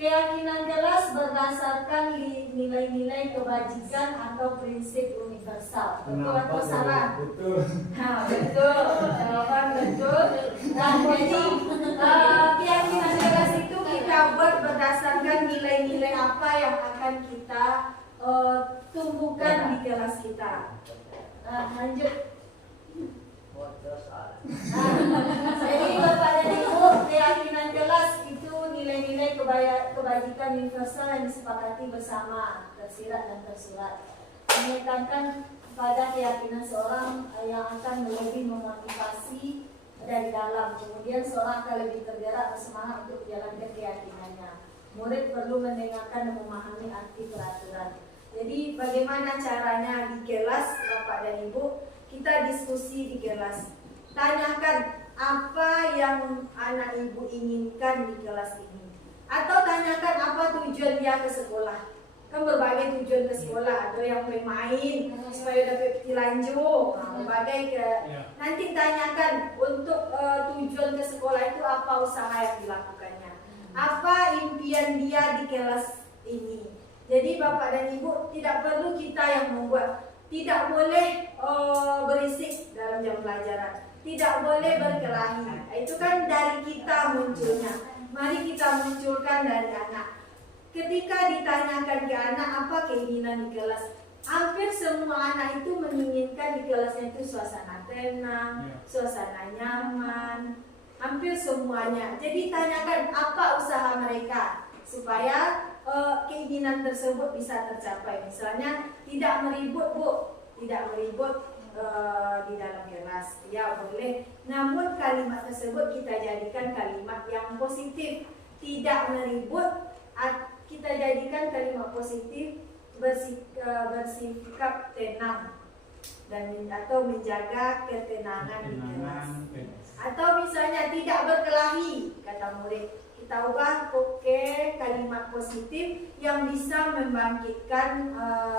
keyakinan kelas berdasarkan nilai-nilai kebajikan atau prinsip universal. Betul atau salah? Betul. Nah, betul. Jawaban betul. Nah, jadi keyakinan kelas itu kita buat berdasarkan nilai-nilai apa yang akan kita tumbuhkan di kelas kita. Lanjut. Bodoh soalnya. Jadi Bapak dan Ibu, keyakinan kelas itu nilai-nilai kebajikan universal yang disepakati bersama, tersirat dan tersurat. Menekankan pada keyakinan seorang yang akan lebih memotivasi dari dalam. Kemudian seorang akan lebih tergerak bersemangat untuk menjalankan keyakinannya. Murid perlu mendengarkan dan memahami arti peraturan. Jadi bagaimana caranya di kelas Bapak dan Ibu? Kita diskusi di kelas. Tanyakan apa yang anak ibu inginkan di kelas ini. Atau tanyakan apa tujuan dia ke sekolah. Kan berbagai tujuan ke sekolah. Ada yang main supaya dapat bukti lanjut. Berbagai ke. Nanti tanyakan untuk tujuan ke sekolah itu apa usaha yang dilakukannya. Apa impian dia di kelas ini. Jadi Bapak dan Ibu tidak perlu kita yang membuat. Tidak boleh berisik dalam jam pelajaran. Tidak boleh berkelahi. Itu kan dari kita munculnya. Mari kita munculkan dari anak. Ketika ditanyakan ke anak apa keinginan di kelas, hampir semua anak itu menginginkan di kelasnya itu suasana tenang, suasana nyaman. Hampir semuanya. Jadi tanyakan apa usaha mereka supaya keinginan tersebut bisa tercapai. Misalnya tidak meribut Bu, tidak meribut di dalam kelas, ya boleh. Namun kalimat tersebut kita jadikan kalimat yang positif. Tidak meribut, kita jadikan kalimat positif, bersikap tenang dan atau menjaga ketenangan di kelas. Atau misalnya tidak berkelahi, kata murid. Kita ubah pakai kalimat positif yang bisa membangkitkan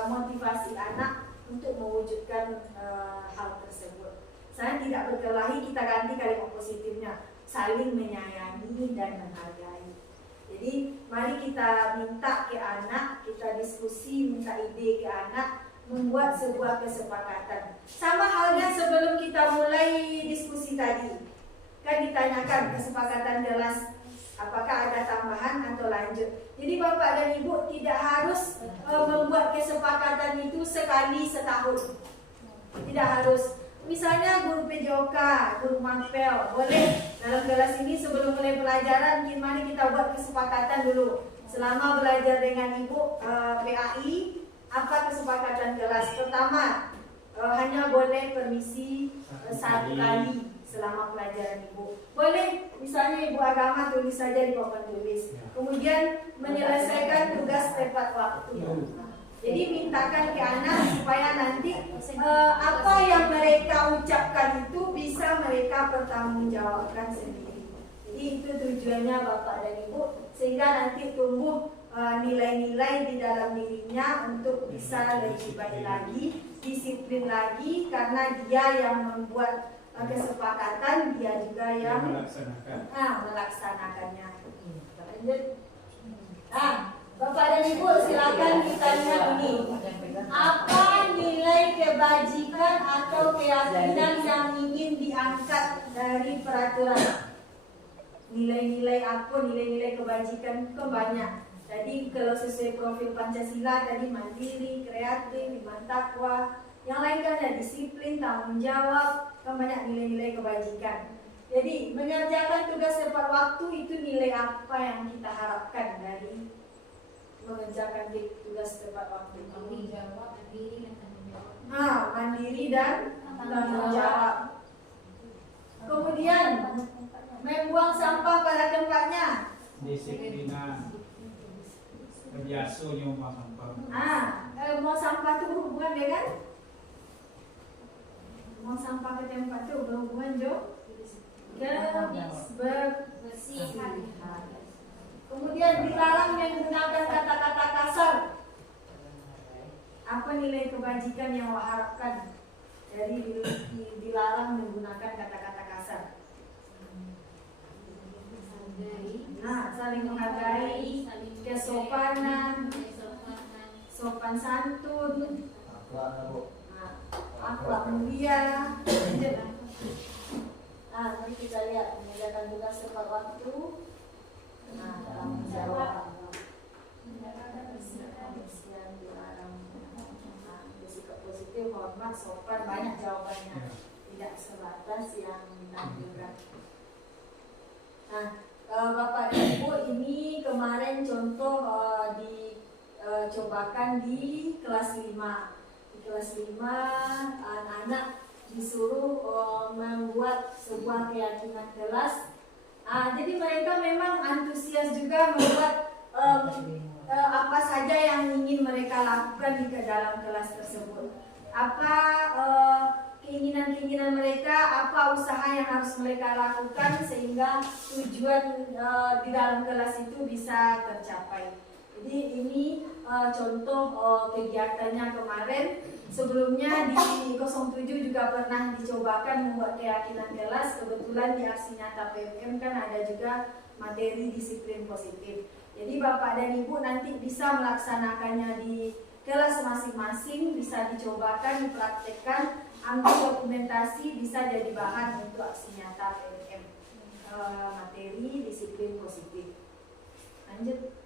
motivasi anak untuk mewujudkan hal tersebut. Saya tidak berkelahi, kita ganti kalimat positifnya, saling menyayangi dan menghargai. Jadi mari kita minta ke anak, kita diskusi, minta ide ke anak, membuat sebuah kesepakatan. Sama halnya sebelum kita mulai diskusi tadi, kan ditanyakan kesepakatan kelas. Apakah ada tambahan atau lanjut? Jadi Bapak dan Ibu tidak harus membuat kesepakatan itu sekali setahun. Tidak harus. Misalnya guru PJOK, guru Mapel, boleh dalam kelas ini sebelum mulai pelajaran, mari kita buat kesepakatan dulu. Selama belajar dengan Ibu PAI, apa kesepakatan kelas? Pertama, hanya boleh permisi satu kali selama pelajaran Ibu. Boleh, misalnya Ibu agama tulis saja di papan tulis. Kemudian menyelesaikan tugas tepat waktu. Jadi mintakan ke anak supaya nanti apa yang mereka ucapkan itu bisa mereka pertanggungjawabkan sendiri. Jadi itu tujuannya Bapak dan Ibu, sehingga nanti tumbuh nilai-nilai di dalam dirinya untuk bisa lebih baik lagi, disiplin lagi, karena dia yang membuat kesepakatan, dia juga yang melaksanakannya. Lanjut. Bapak dan Ibu silakan ditanya ini. Apa nilai kebajikan atau keyakinan yang ingin diangkat dari peraturan? Nilai-nilai apa? Nilai-nilai kebajikan itu banyak. Jadi kalau sesuai profil Pancasila tadi mandiri, kreatif, iman takwa. Yang lain kan ada disiplin, tanggung jawab, kan banyak nilai-nilai kebajikan. Jadi mengerjakan tugas tepat waktu itu nilai apa yang kita harapkan dari mengerjakan tugas tepat waktu? Tanggung jawab, mandiri dan tanggung jawab. Mandiri dan tanggung jawab. Kemudian membuang sampah pada tempatnya. Disiplinan. Biasa nyumbang sampah. Mau sampah itu berhubungan dengan mau sampah ke tempat itu berhubungan kebersihan. Kemudian dilarang menggunakan kata-kata kasar. Apa nilai kebajikan yang Wak harapkan dari dilarang menggunakan kata-kata kasar? Saling menghargai, kesopanan, sopan santun, akhlak mulia. Mari kita lihat mengerjakan tugas tepat waktu. Tanggung jawab. ramah, sopan, banyak jawabannya. Tidak sebatas yang menampilkan. Nah, Bapak dan Ibu, ini kemarin contoh dicobakan di kelas 5. Di kelas 5 anak-anak disuruh membuat sebuah keyakinan kelas. Jadi mereka memang antusias juga membuat apa saja yang ingin mereka lakukan di dalam kelas tersebut. Apa keinginan-keinginan mereka, apa usaha yang harus mereka lakukan sehingga tujuan di dalam kelas itu bisa tercapai. Jadi ini contoh kegiatannya kemarin. Sebelumnya di 07 juga pernah dicobakan membuat keyakinan kelas. Kebetulan di aksi nyata PMM kan ada juga materi disiplin positif. Jadi Bapak dan Ibu nanti bisa melaksanakannya di kelas masing-masing, bisa dicobakan, dipraktekkan, ambil dokumentasi, bisa jadi bahan untuk aksi nyata PMM materi disiplin positif. Lanjut.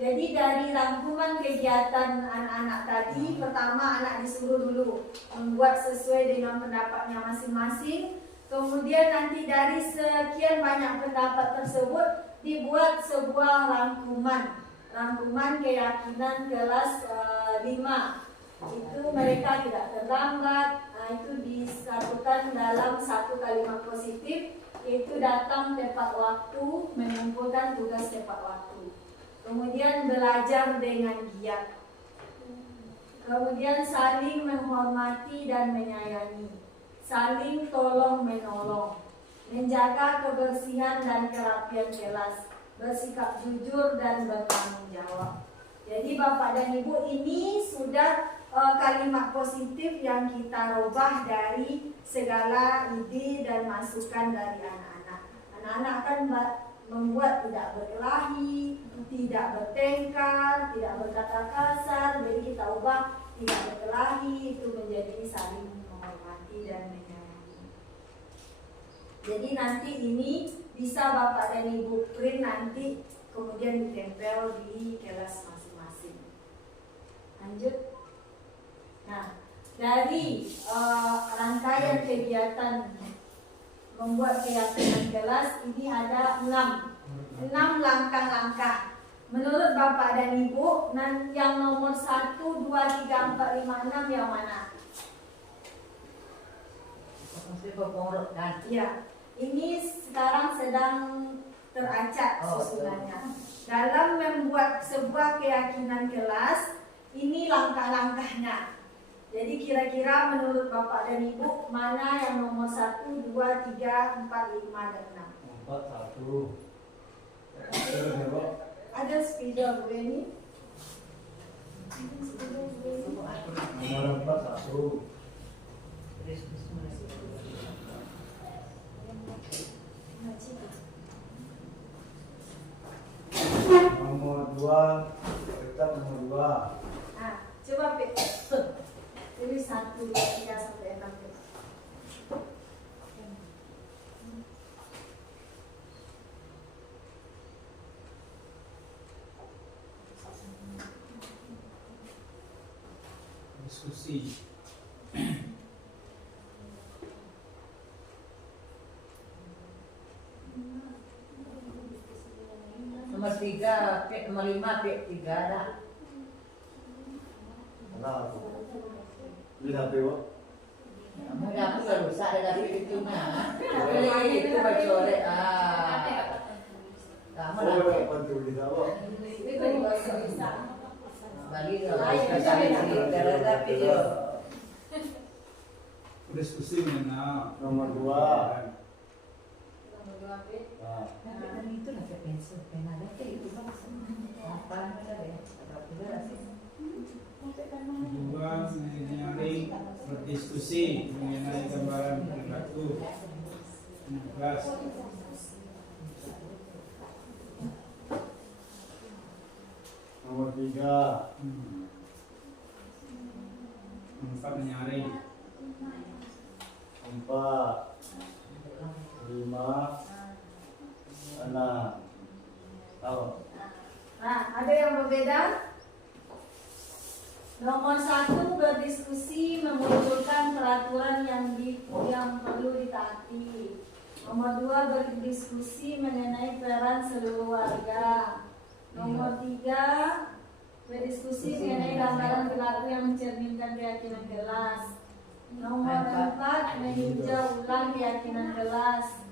Jadi dari rangkuman kegiatan anak-anak tadi, pertama anak disuruh dulu membuat sesuai dengan pendapatnya masing-masing. Kemudian nanti dari sekian banyak pendapat tersebut dibuat sebuah rangkuman keyakinan kelas 5. Itu mereka tidak terlambat. Itu disatukan dalam satu kalimat positif, yaitu datang tepat waktu, mengumpulkan tugas tepat waktu. Kemudian belajar dengan giat. Kemudian saling menghormati dan menyayangi. Saling tolong menolong. Menjaga kebersihan dan kerapian kelas. Bersikap jujur dan bertanggung jawab. Jadi Bapak dan Ibu, ini sudah kalimat positif yang kita rubah dari segala ide dan masukan dari anak-anak. Anak-anak akan membuat tidak berkelahi, tidak bertengkar, tidak berkata kasar. Jadi kita ubah tidak berkelahi itu menjadi saling menghormati dan menyayangi. Jadi nanti ini bisa Bapak dan Ibu print nanti, kemudian ditempel di kelas masing-masing. Lanjut. Nah, dari rangkaian kegiatan membuat keyakinan kelas ini ada 6 langkah-langkah. Menurut Bapak dan Ibu, yang nomor 1, 2, 3, 4, 5, 6 yang mana? Ya, ini sekarang sedang teracak susunannya. Dalam membuat sebuah keyakinan kelas, ini langkah-langkahnya. Jadi kira-kira menurut Bapak dan Ibu mana yang nomor 1, 2, 3, 4, 5, dan 6? 4, 1. Ada spidol gue ini. Nomor 4, 1. Nomor 2, tetap nomor 2. Nah, coba Pik. Tulis 1, 2, 3 sampai 6. Diskusi. Nomor 3, nomor 5, 3 dah. Kenapa? Beli HP, Pak? Mudah aku gak rusak ada dari itu mah. Itu bacore. Kamu Oh, lah. bantu di Pak. Itu bisa. Bagi kalau karena video. Diskusi mengenai Nomor 2. Nomor 2 Pik. Nah, Nah, itu lah kayak pensil, pena ada kayak itu bang. Apa ada ya? Ada juga sih. Kedua, mengenai berdiskusi mengenai gambaran perilaku. 16. nomor 3. 4 menyaring. 4, 5, 6. Tahu? Nah, ada yang berbeda? Nomor 1, berdiskusi memunculkan peraturan yang perlu ditaati. Nomor 2, berdiskusi mengenai peran seluruh warga. Nomor 3, berdiskusi mengenai gambaran perilaku yang mencerminkan keyakinan kelas. Nomor 4, meninjau ulang keyakinan kelas.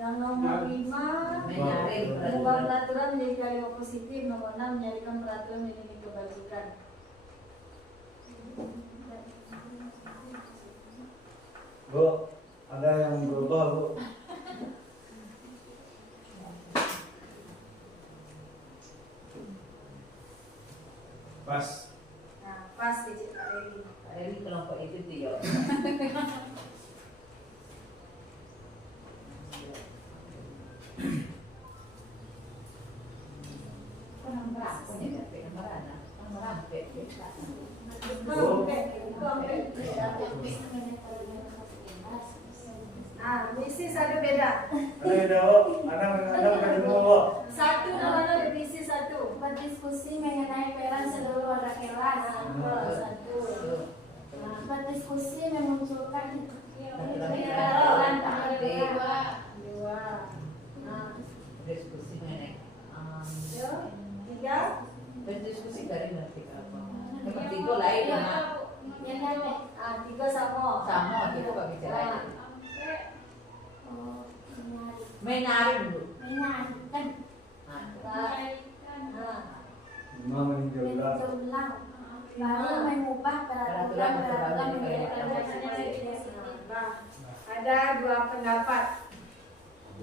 Yang nomor 5, mengubah peraturan menjadi kalimat positif. Nomor 6, menjadikan peraturan menjadi kebajikan. Bu, ada yang berubah bu? Pas. Nah, pas di Cik Reni. Ini kelompok itu tuh ya. Ah, misi satu beda. Ada bu, anak ketemu bu. Satu namanya revisi satu. Berdiskusi mengenai peran seluruh warga kelas. Satu. Berdiskusi memunculkan Peraturan dua. Dua. Nah, Diskusi mengenai tiga. berdiskusi dari nanti apa? Nomor 3 lain ya. Ah, tiga sama. Sama itu Pak bicara. Menarik dulu. Menyaringkan. Nah, Lima meninjau ulang. Ulang. Lalu mengubah peraturan menjadi nah, ada dua pendapat.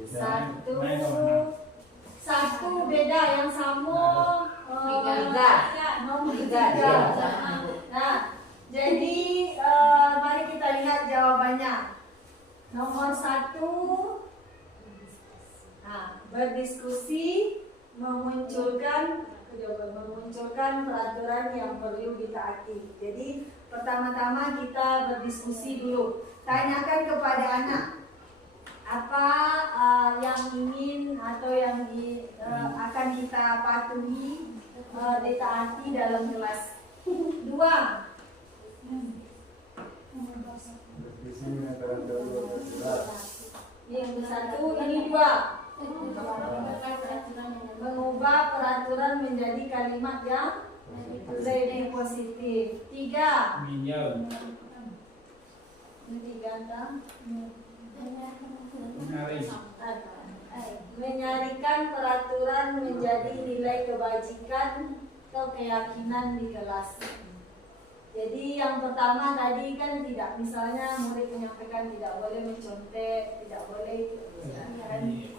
Satu, satu beda yang sama. Nomor Tiga. tiga. Nah, jadi mari kita lihat jawabannya. Nomor 1, berdiskusi memunculkan peraturan yang perlu ditaati. Jadi pertama-tama kita berdiskusi dulu. Tanyakan kepada anak apa yang ingin atau yang akan kita patuhi ditaati dalam kelas. 2, Diskusi mengenai dua jelas. yang satu ini 2, mengubah peraturan menjadi kalimat yang lebih positif. 3, Meninjau. Menyaring. menyarikan peraturan menjadi nilai kebajikan atau keyakinan di kelas. Jadi yang pertama tadi kan tidak, misalnya murid menyampaikan tidak boleh mencontek, tidak boleh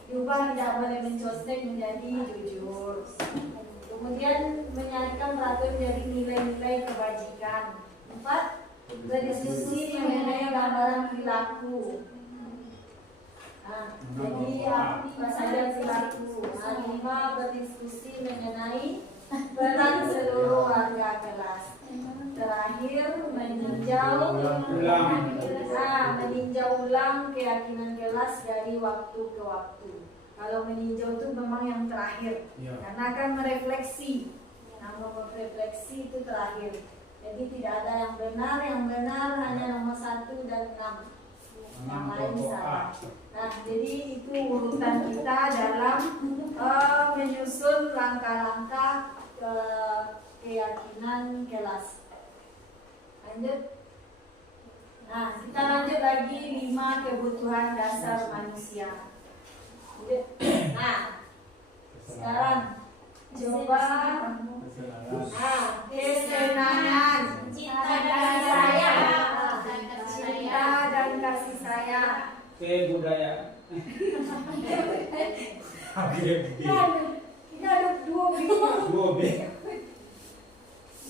diubah tidak boleh mencontek menjadi jujur. Kemudian menyarikan peraturan menjadi nilai-nilai kebajikan. 4, berdiskusi mengenai gambaran perilaku. Jadi apa saja perilaku. 5, berdiskusi mengenai peran seluruh warga kelas. Terakhir, meninjau ulang keyakinan kelas dari waktu ke waktu. Kalau meninjau itu memang yang terakhir, karena akan merefleksi. Nama refleksi itu terakhir. Jadi tidak ada yang benar hanya nomor 1 dan 6. Yang lain salah. Nah, jadi itu urutan kita dalam menyusun langkah-langkah keyakinan kelas. Lanjut. Nah, kita lanjut lagi 5 kebutuhan dasar manusia. Nah, sekarang coba kesenangan, cinta dan kasih sayang. Kebudayaan. Kita ada 2 bidang. 2B.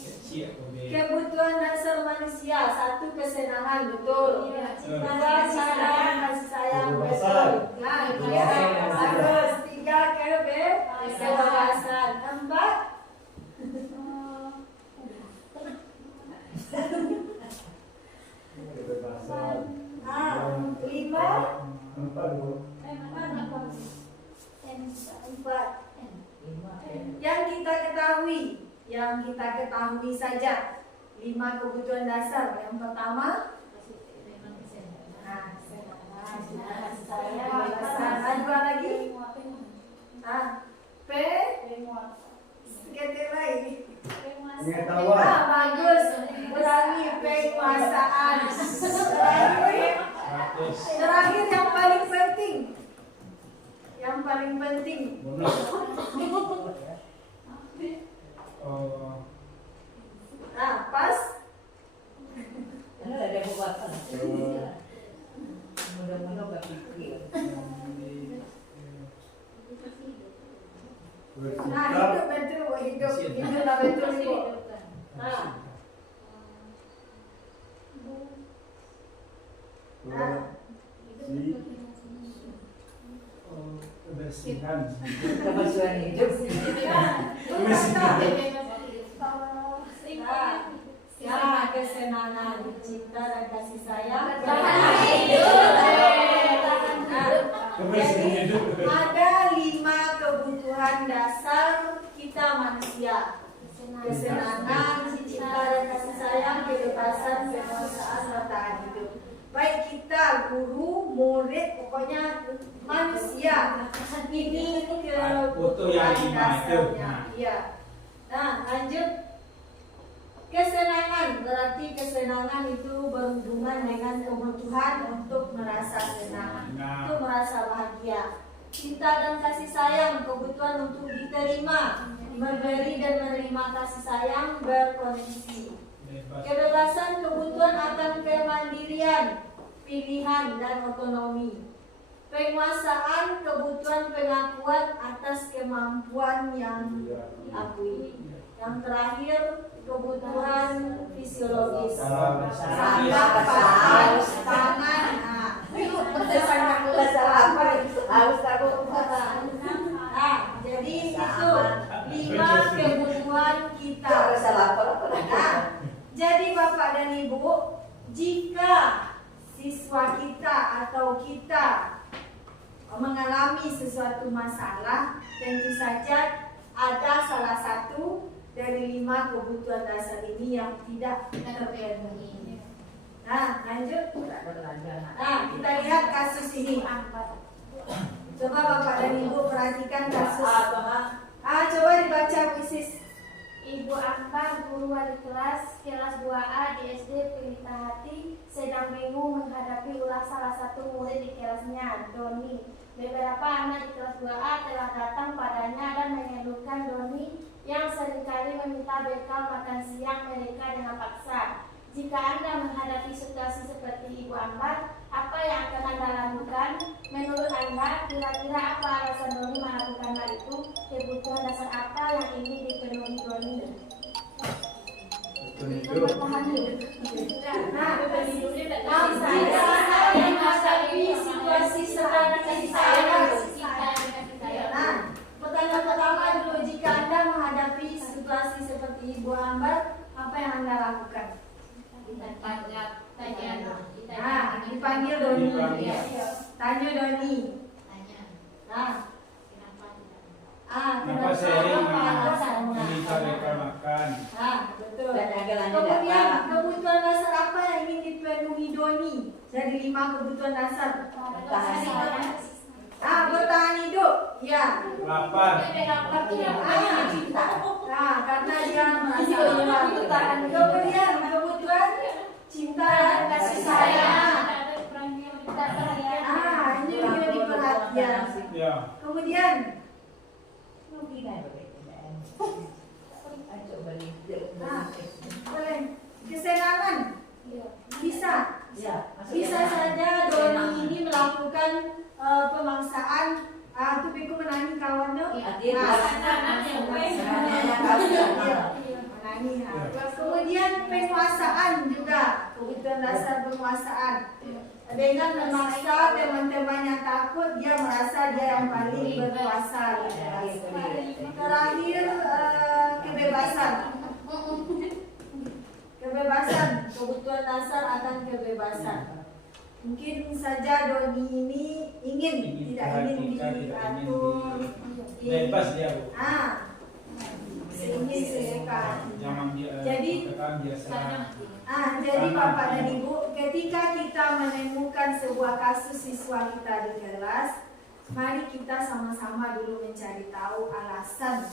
Kecil B. Kebutuhan dasar manusia. 1 kesenangan, betul. Cinta, kasih sayang, betul. Nah, 2 harus. 3 kebebasan. 4 Kebebasan. 5 Empat bu. 4 yang kita ketahui saja 5 kebutuhan dasar. Yang pertama, dua lagi. P. Kata lain. Pengetahuan. Bagus. Kurangi penguasaan. Terakhir yang paling penting. Yang paling penting. Bonus. Pas. Ano ada buat apa? Mudah-mudahan gak pikir. Nah, hidup betul, hiduplah betul ibu. Kebersihan. Kebersihan hidup. Kesenangan, cinta dan kasih sayang. Kebersihan hidup. Ada 5 kebutuhan dasar kita manusia. Kesenangan, cinta dan kasih sayang, kebebasan, penguasaan, bertahan hidup. Baik kita guru, murid, pokoknya manusia. Ini kebutuhan dasarnya. Iya. Nah, lanjut. Kesenangan, berarti kesenangan itu berhubungan dengan kebutuhan untuk merasa senang, untuk merasa bahagia. Cinta dan kasih sayang, kebutuhan untuk diterima, memberi dan menerima kasih sayang, berkoneksi. Kebebasan, kebutuhan akan kemandirian, pilihan dan otonomi. Penguasaan, kebutuhan pengakuan atas kemampuan yang diakui. Yang terakhir, kebutuhan fisiologis. Salah, tangan. Jadi itu 5 kebutuhan kita. Jadi Bapak dan Ibu, jika siswa kita atau kita mengalami sesuatu masalah, tentu saja ada salah satu dari 5 kebutuhan dasar ini yang tidak terpenuhi. Nah, lanjut. Nah, kita lihat kasus ini. Coba Bapak dan Ibu perhatikan kasus. Coba dibaca Isis. Ibu Ambar, guru wali kelas 2A di SD Pelita Hati, sedang bingung menghadapi ulah salah satu murid di kelasnya, Doni. Beberapa anak di kelas 2A telah datang padanya dan mengeluhkan Doni yang seringkali meminta bekal makan siang mereka dengan paksa. Jika Anda menghadapi situasi seperti Ibu Ambar, apa yang akan Anda lakukan? Menurut Anda, kira-kira apa alasan Doni melakukan hal itu? Kebutuhan dasar apa yang ingin dipenuhi Doni? Bertahan hidup. Nah, saya menghadapi situasi seperti saya. Nah, pertanyaan pertama dulu, jika Anda menghadapi situasi seperti Ibu Ambar, apa yang Anda lakukan? Dipanggil Doni. Tanya Doni. Kenapa sering meminta bekal makan? Betul. Dan agelannya Kemudian dapat. kebutuhan dasar apa yang ingin dipenuhi Doni dari 5 kebutuhan dasar? Bertahan hidup. Ya. Lapar. Karena dia merasa lapar. Kemudian kebutuhan cinta dan kasih sayang. Ini menjadi perhatian. Ya. Kemudian boleh kesenangan. Bisa saja Doni ini melakukan pemaksaan. Tu beku menangi kawannya. Kemudian penguasaan juga, kebutuhan dasar penguasaan. Dengan memaksa teman-temannya takut, dia merasa dia yang paling berkuasa. Terakhir kebebasan. Kebebasan, kebutuhan dasar akan kebebasan. Mungkin saja Doni ini tidak ingin diatur. Bebas dia, Bu. menyesuaikan. Jadi biasa. Jadi Bapak dan Ibu, ketika kita menemukan sebuah kasus siswa kita di kelas, mari kita sama-sama dulu mencari tahu alasan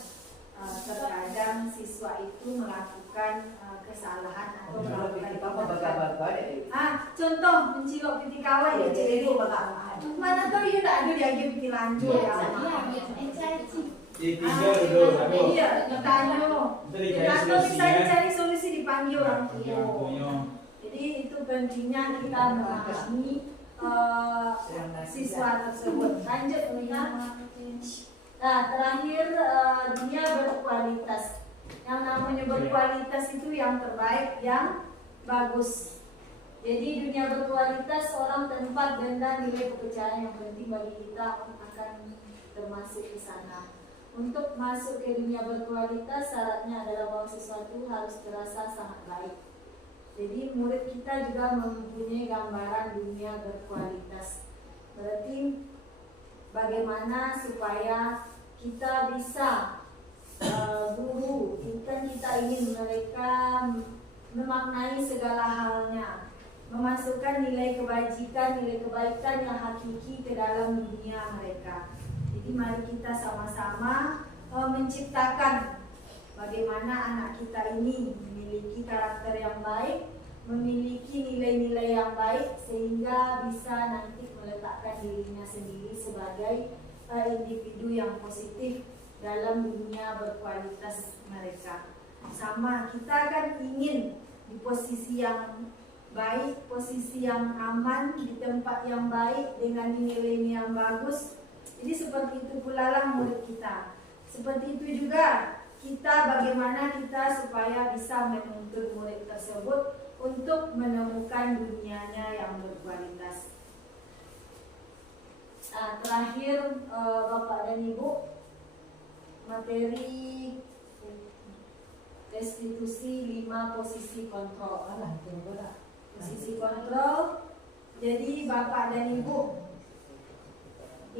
terkadang siswa itu melakukan kesalahan atau melakukan contoh mencilok piti kawan ya jadi mana tahu ya tak ada dia pergi lanjut ya. Iya, ditanya. Atau misalnya cari solusi dipanggil orang tua. Jadi itu pentingnya kita memahami siswa tersebut. Lanjut melihat. Nah, terakhir dunia berkualitas. Yang namanya berkualitas itu yang terbaik, yang bagus. Jadi dunia berkualitas orang, tempat, benda, nilai pekerjaan yang penting bagi kita akan termasuk di sana. Untuk masuk ke dunia berkualitas syaratnya adalah bahwa sesuatu harus terasa sangat baik. Jadi murid kita juga mempunyai gambaran dunia berkualitas. Berarti bagaimana supaya kita bisa guru, kita ingin mereka memaknai segala halnya, memasukkan nilai kebajikan, nilai kebaikan yang hakiki ke dalam dunia mereka. Jadi mari kita sama-sama menciptakan bagaimana anak kita ini memiliki karakter yang baik, memiliki nilai-nilai yang baik, sehingga bisa nanti meletakkan dirinya sendiri sebagai individu yang positif dalam dunia berkualitas mereka. Sama, kita kan ingin di posisi yang baik, posisi yang aman, di tempat yang baik dengan nilai-nilai yang bagus. Jadi seperti itu pula lah murid kita. Seperti itu juga kita, bagaimana kita supaya bisa menuntun murid tersebut untuk menemukan dunianya yang berkualitas. Terakhir Bapak dan Ibu, materi restitusi 5 posisi kontrol. Posisi kontrol. Jadi Bapak dan Ibu,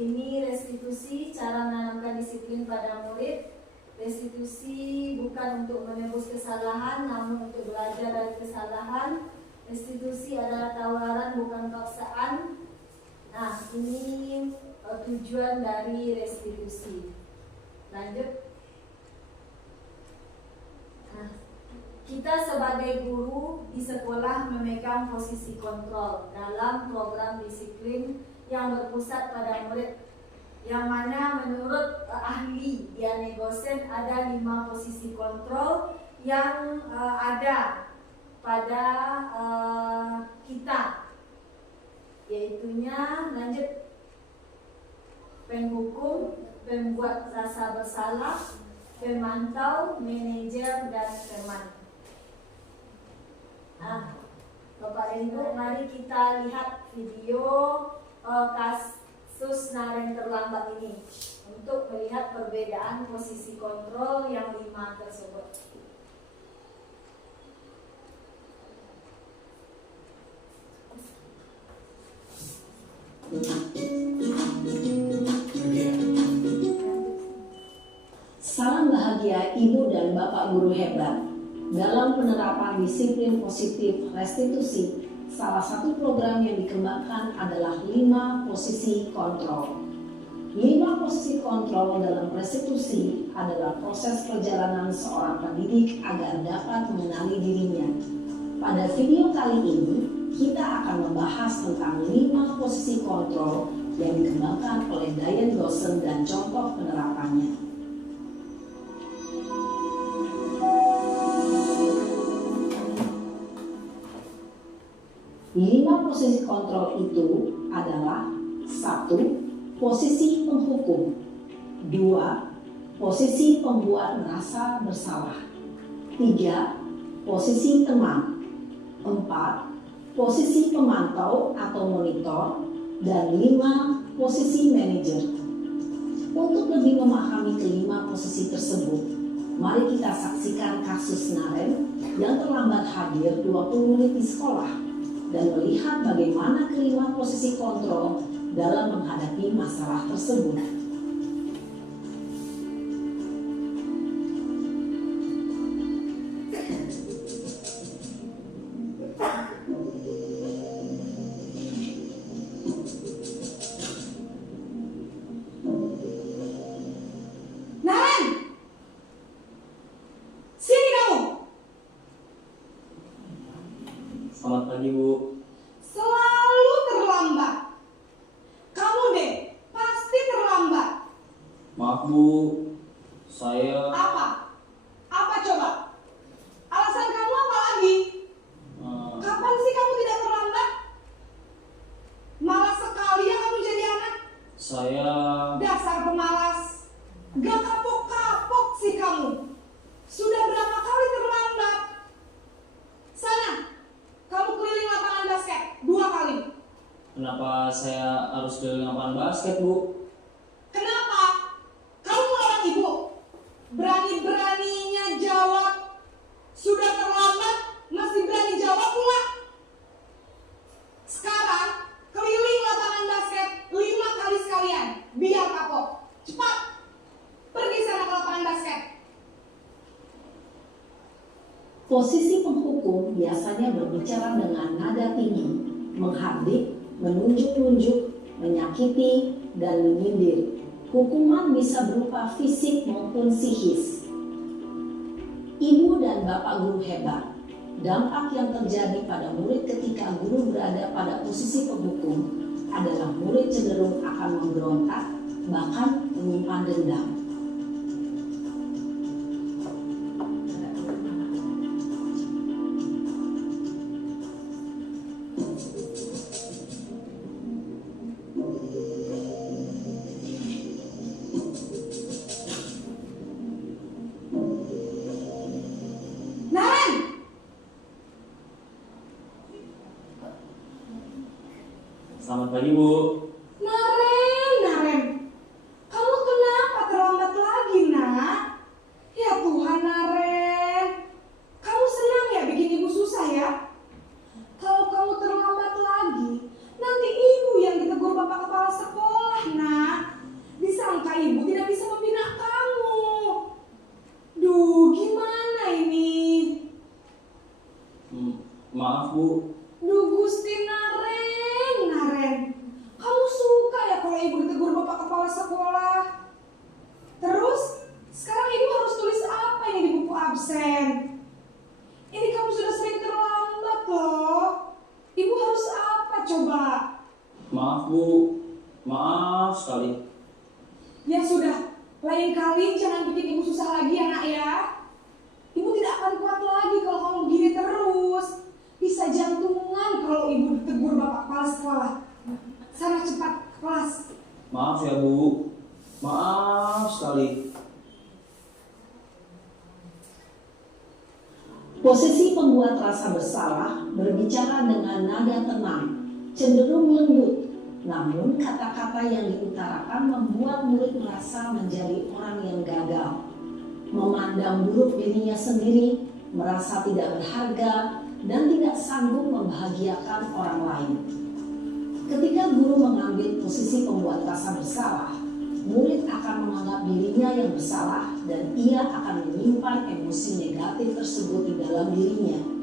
ini restitusi, cara menanamkan disiplin pada murid. Restitusi bukan untuk menebus kesalahan, namun untuk belajar dari kesalahan. Restitusi adalah tawaran, bukan paksaan. Nah, ini tujuan dari restitusi. Lanjut. Nah, kita sebagai guru di sekolah memegang posisi kontrol dalam program disiplin yang berpusat pada murid, yang mana menurut ahli Diane Gosen ada 5 posisi kontrol yang ada pada kita, yaitunya lanjut penghukum, pembuat rasa bersalah, pemantau, manajer, dan teman. Bapak dan Ibu, mari kita lihat video kasus Naren terlambat ini untuk melihat perbedaan posisi kontrol yang 5 tersebut. Salam bahagia Ibu dan Bapak guru hebat. Dalam penerapan disiplin positif restitusi, salah satu program yang dikembangkan adalah 5 posisi kontrol. 5 posisi kontrol dalam restitusi adalah proses perjalanan seorang pendidik agar dapat mengenali dirinya. Pada video kali ini, kita akan membahas tentang 5 posisi kontrol yang dikembangkan oleh Diane Gosen dan contoh penerapannya. 5 posisi kontrol itu adalah 1. Posisi penghukum, 2. Posisi pembuat merasa bersalah, 3. Posisi teman, 4. Posisi pemantau atau monitor, dan 5. Posisi manajer. Untuk lebih memahami kelima posisi tersebut, mari kita saksikan kasus Naren yang terlambat hadir 20 menit di sekolah dan melihat bagaimana kelima posisi kontrol dalam menghadapi masalah tersebut. Maaf Bu, saya Apa? Apa coba? Alasan kamu apa lagi? Kapan sih kamu tidak terlambat? Malas sekali ya kamu jadi anak. saya Dasar pemalas. Gak kapok-kapok sih kamu. Sudah berapa kali terlambat? Sana, kamu keliling lapangan basket 2 kali. kenapa saya harus keliling lapangan basket Bu? Kenapa? Kamu melawan ibu. Berani-beraninya jawab. Sudah terlambat, masih berani jawab pula. Sekarang, keliling lapangan basket 5 kali sekalian. Biar kapok. Cepat. Pergi sana ke lapangan basket. Posisi penghukum biasanya berbicara dengan nada tinggi, menghardik, menunjuk-nunjuk, menyakiti, dan menyindir. Hukuman bisa berupa fisik maupun psikis. Ibu dan bapak guru hebat. Dampak yang terjadi pada murid ketika guru berada pada posisi penghukum adalah murid cenderung akan memberontak, bahkan menyimpan dendam. Naren! Selamat pagi Bu. Naren, kamu kenapa terlambat lagi, nak? Ya Tuhan, Naren, kamu senang ya bikin ibu susah ya? Kalau kamu terlambat lagi, nanti ibu yang ditegur bapak kepala sekolah, nak. Disangka ibu tidak bisa membina kamu. Duh, gimana ini? Maaf Bu, Duh Gusti Naren, kamu suka ya kalau ibu ditegur bapak kepala sekolah? Terus, sekarang ibu harus tulis apa ini di buku absen? Ini kamu sudah sering terlambat loh. Ibu harus apa coba? maaf Bu, maaf sekali. Ya sudah, lain kali jangan bikin ibu susah lagi ya nak ya. Ibu tidak akan kuat lagi kalau kamu begini terus. Bisa jantungan kalau ibu ditegur bapak kepala sekolah. Sana cepat ke kelas. Maaf ya Bu, maaf sekali. Posisi pembuat rasa bersalah berbicara dengan nada tenang, cenderung lembut. Namun kata-kata yang diutarakan membuat murid merasa menjadi orang yang gagal, memandang buruk dirinya sendiri, merasa tidak berharga, dan tidak sanggup membahagiakan orang lain. Ketika guru mengambil posisi pembuat rasa bersalah, murid akan menganggap dirinya yang bersalah dan ia akan menyimpan emosi negatif tersebut di dalam dirinya.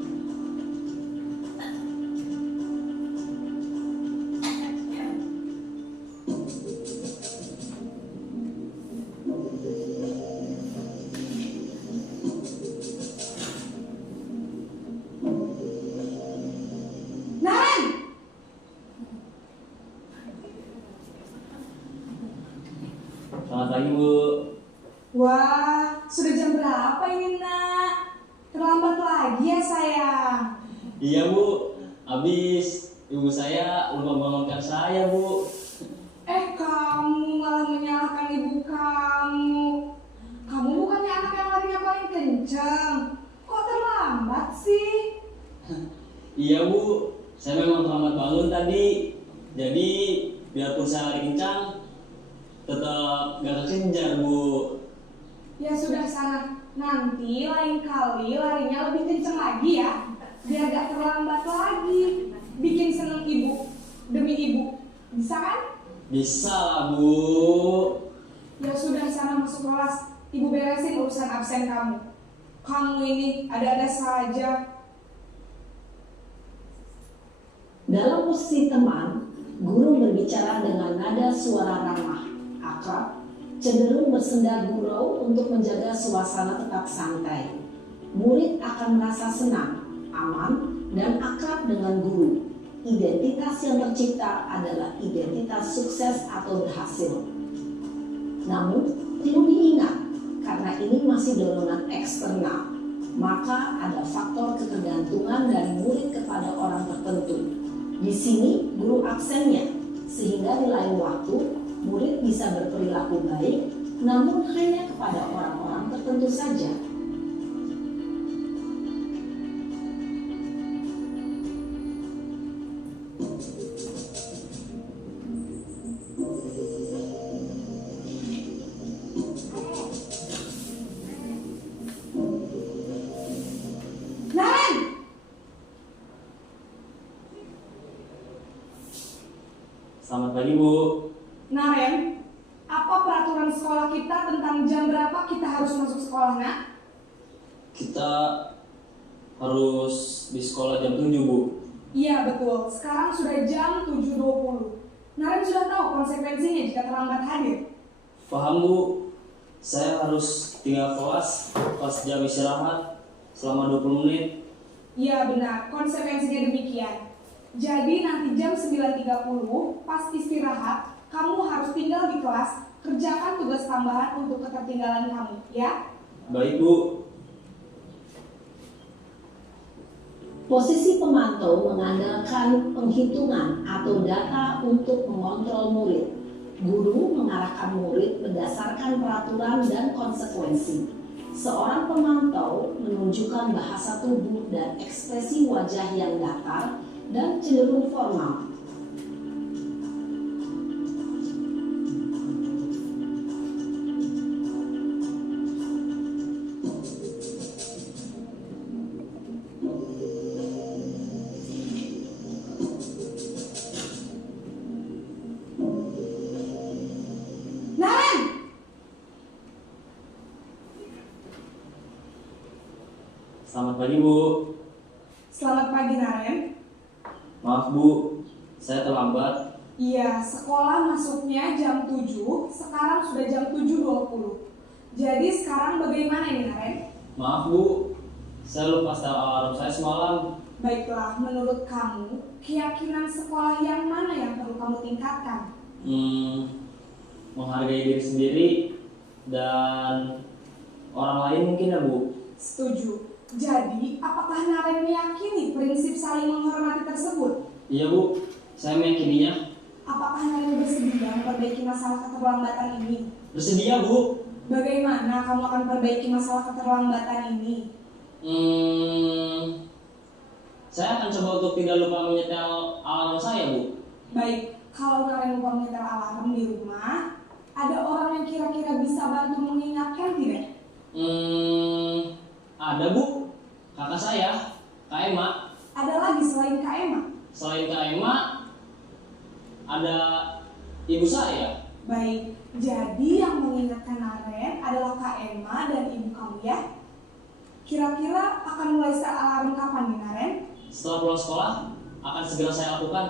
Naren! Selamat pagi Bu. Wah, sudah jam berapa ini nak? Terlambat lagi ya sayang. Iya Bu, habis ibu saya lupa bangunkan saya Bu. Kamu malah menyalahkan ibu kamu. Kamu bukannya anak yang larinya paling kencang. Kok terlambat sih? Iya Bu, saya memang terlambat bangun tadi. Jadi biarpun saya lari kencang, tetap gak kekejar Bu. Ya sudah sana. Nanti lain kali larinya lebih kencang lagi ya. Biar gak terlambat lagi. Bikin seneng ibu. Demi ibu. Bisa kan? Bisa lah Bu. Ya sudah sana masuk kelas. Ibu beresin urusan absen kamu. Kamu ini ada-ada saja. Dalam posisi teman, guru berbicara dengan nada suara ramah, akrab, cenderung bersenda gurau untuk menjaga suasana tetap santai. Murid akan merasa senang, aman, dan akrab dengan guru. Identitas yang tercipta adalah identitas sukses atau berhasil. Namun, Perlu diingat, karena ini masih dorongan eksternal, maka ada faktor ketergantungan dari murid kepada orang tertentu. Di sini guru absennya, sehingga di lain waktu murid bisa berperilaku baik, namun hanya kepada orang-orang tertentu saja. Naren, Selamat pagi, Bu. Naren, apa peraturan sekolah kita tentang jam berapa kita harus masuk sekolah, Nak? Kita harus di sekolah jam 7, Bu. Iya, betul. Sekarang sudah jam 7.20. Naren sudah tahu konsekuensinya jika terlambat hadir. Paham, Bu. Saya harus tinggal kelas pas jam istirahat selama 20 menit. Iya, benar. Konsekuensinya demikian. Jadi nanti jam 9.30 pas istirahat, kamu harus tinggal di kelas, kerjakan tugas tambahan untuk ketertinggalan kamu, ya? Baik, Bu. Posisi pemantau mengandalkan penghitungan atau data untuk mengontrol murid. Guru mengarahkan murid berdasarkan peraturan dan konsekuensi. Seorang pemantau menunjukkan bahasa tubuh dan ekspresi wajah yang datar dan cenderung formal. Naren! Selamat pagi, Bu. Selamat pagi, Naren. Maaf, Bu. Saya terlambat. Iya, sekolah masuknya jam 7, sekarang sudah jam 7.20. Jadi sekarang bagaimana ini, Naren? Maaf, Bu. Saya lupa setel alarm saya semalam. Baiklah, menurut kamu, keyakinan sekolah yang mana yang perlu kamu tingkatkan? Menghargai diri sendiri dan orang lain mungkin ya, Bu. Setuju. Jadi, apakah Naren meyakini prinsip saling menghormati tersebut? Iya, Bu. Saya meyakininya. Apakah Naren bersedia memperbaiki masalah keterlambatan ini? Bersedia, Bu. Bagaimana kamu akan perbaiki masalah keterlambatan ini? Saya akan coba untuk tidak lupa menyetel alarm saya, Bu. Baik, kalau Naren lupa menyetel alarm di rumah, ada orang yang kira-kira bisa bantu mengingatkan tidak? Ada, Bu. Kakak saya, Kak Emma. Ada lagi selain Kak Emma? Selain Kak Emma, ada ibu saya. Baik, jadi yang mengingatkan Naren adalah Kak Emma dan ibu kamu ya? Kira-kira akan mulai set alarm kapan nih, Naren? Setelah pulang sekolah, akan segera saya lakukan.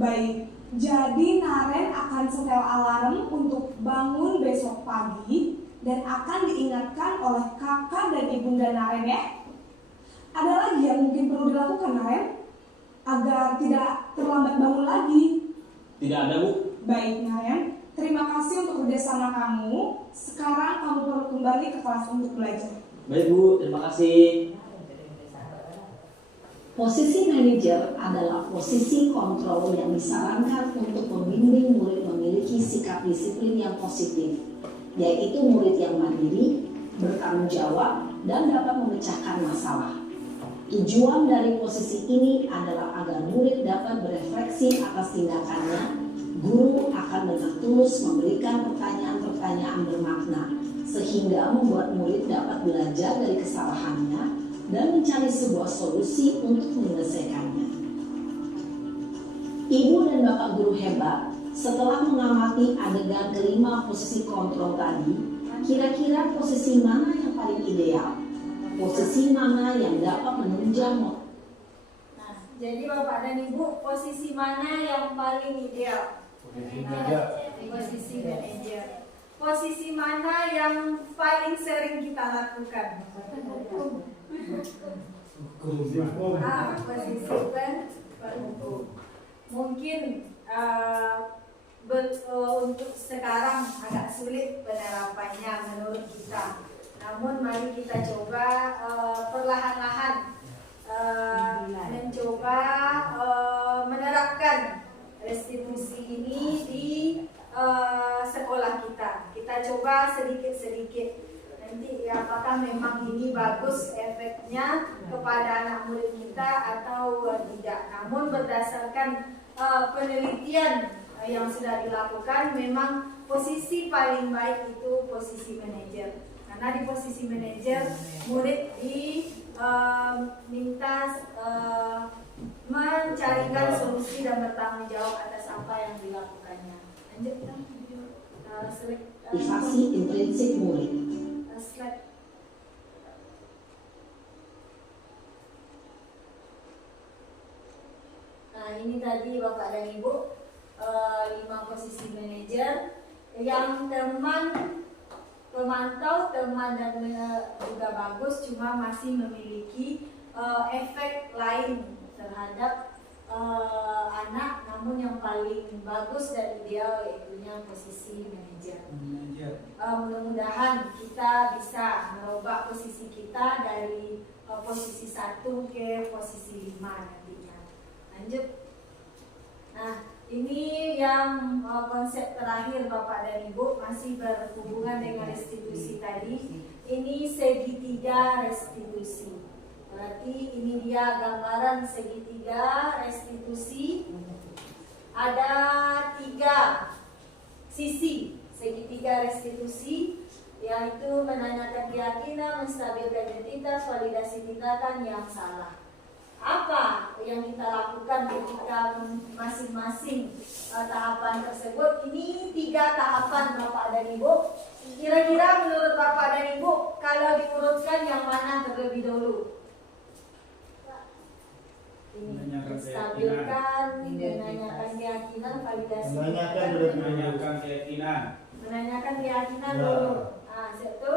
Baik, jadi Naren akan setel alarm untuk bangun besok pagi dan akan diingatkan oleh kakak dan ibunda Naren ya. Ada lagi yang mungkin perlu dilakukan, Naren, agar tidak terlambat bangun lagi? Tidak ada, Bu. Baik, Naren, terima kasih untuk kerjasama kamu. Sekarang kamu perlu kembali ke kelas untuk belajar. Baik, Bu. Terima kasih. Posisi manajer adalah posisi kontrol yang disarankan untuk membimbing murid memiliki sikap disiplin yang positif, yaitu murid yang mandiri, bertanggung jawab, dan dapat memecahkan masalah. Tujuan dari posisi ini adalah agar murid dapat berefleksi atas tindakannya. Guru akan dengan tulus memberikan pertanyaan-pertanyaan bermakna, sehingga membuat murid dapat belajar dari kesalahannya dan mencari sebuah solusi untuk menyelesaikannya. Ibu dan bapak guru hebat, setelah mengamati adegan kelima posisi kontrol tadi, kira-kira posisi mana yang paling ideal? Posisi mana yang dapat menunjang? Nah, jadi Bapak dan Ibu, posisi mana yang paling ideal? Posisi manajer. Posisi mana yang paling sering kita lakukan? Posisi penghukum. Mungkin untuk sekarang agak sulit penerapannya. coba sedikit-sedikit. Nanti apakah memang ini bagus efeknya kepada anak murid kita atau tidak. Namun berdasarkan penelitian yang sudah dilakukan, memang posisi paling baik itu posisi manajer. Karena di posisi manajer, murid diminta mencarikan solusi dan bertanggung jawab atas apa yang dilakukannya. Lanjut kita Motivasi intrinsik murid. slide. Nah, ini tadi Bapak dan Ibu 5 posisi manajer yang teman pemantau, teman dan juga bagus, cuma masih memiliki efek lain terhadap anak, namun yang paling bagus dan ideal yaitunya posisi manajer. Mudah-mudahan kita bisa merubah posisi kita dari posisi 1 ke posisi 5 nantinya. Lanjut. Nah, ini yang konsep terakhir Bapak dan Ibu, masih berhubungan dengan restitusi tadi. Ini segitiga restitusi. Berarti ini dia gambaran segitiga restitusi. Ada 3 sisi segitiga restitusi, yaitu menanyakan keyakinan, menstabilkan identitas, validasi tindakan yang salah. Apa yang kita lakukan ketika masing-masing tahapan tersebut? Ini 3 tahapan Bapak dan Ibu. Kira-kira menurut Bapak dan Ibu, kalau diurutkan yang mana terlebih dahulu? Ini menstabilkan, menanyakan keyakinan, validasi Menanyakan keyakinan. menanyakan keyakinan Ya. dulu. Nah, satu.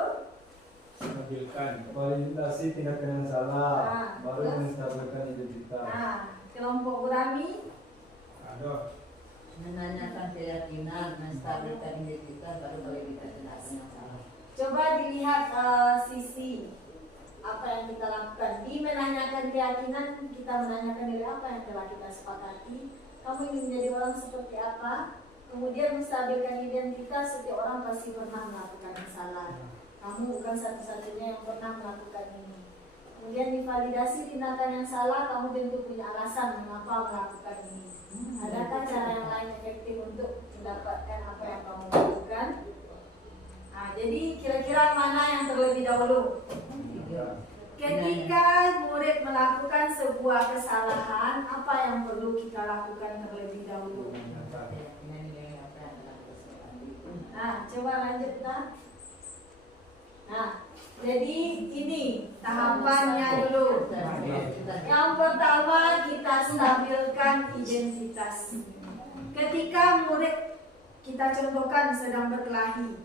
Stabilkan. Validasi tindakan yang salah, Ah, baru terus? menstabilkan identitas. Nah, kelompok gurami. Aduh. Menanyakan keyakinan, menstabilkan identitas, baru validasi tindakan yang salah. Coba dilihat sisi apa yang kita lakukan. Di menanyakan keyakinan, kita menanyakan dari apa yang telah kita sepakati. Kamu ingin menjadi orang seperti apa? Kemudian menstabilkan identitas, setiap orang pasti pernah melakukan kesalahan. Kamu bukan satu-satunya yang pernah melakukan ini. Kemudian divalidasi tindakan yang salah, kamu tentu punya alasan mengapa melakukan ini. Adakah cara yang lain efektif untuk mendapatkan apa yang kamu lakukan? Nah, jadi kira-kira mana yang terlebih dahulu? Ketika murid melakukan sebuah kesalahan, apa yang perlu kita lakukan terlebih dahulu? Nah, coba lanjut nah. Nah, jadi ini tahapannya dulu. Yang pertama kita stabilkan identitas. Ketika murid kita contohkan sedang berkelahi,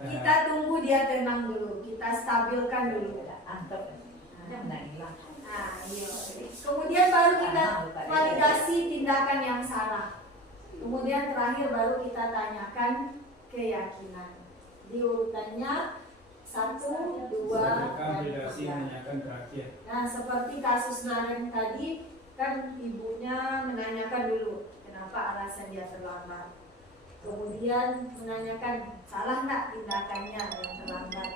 kita tunggu dia tenang dulu, kita stabilkan dulu. Nah, iya. Kemudian baru kita validasi tindakan yang salah. Kemudian terakhir baru kita tanyakan keyakinan. Di urutannya 1, 2, dan 3. Menanyakan terakhir. Nah, seperti kasus Naren tadi, kan ibunya menanyakan dulu kenapa alasan dia terlambat. Kemudian menanyakan salah nggak tindakannya yang terlambat.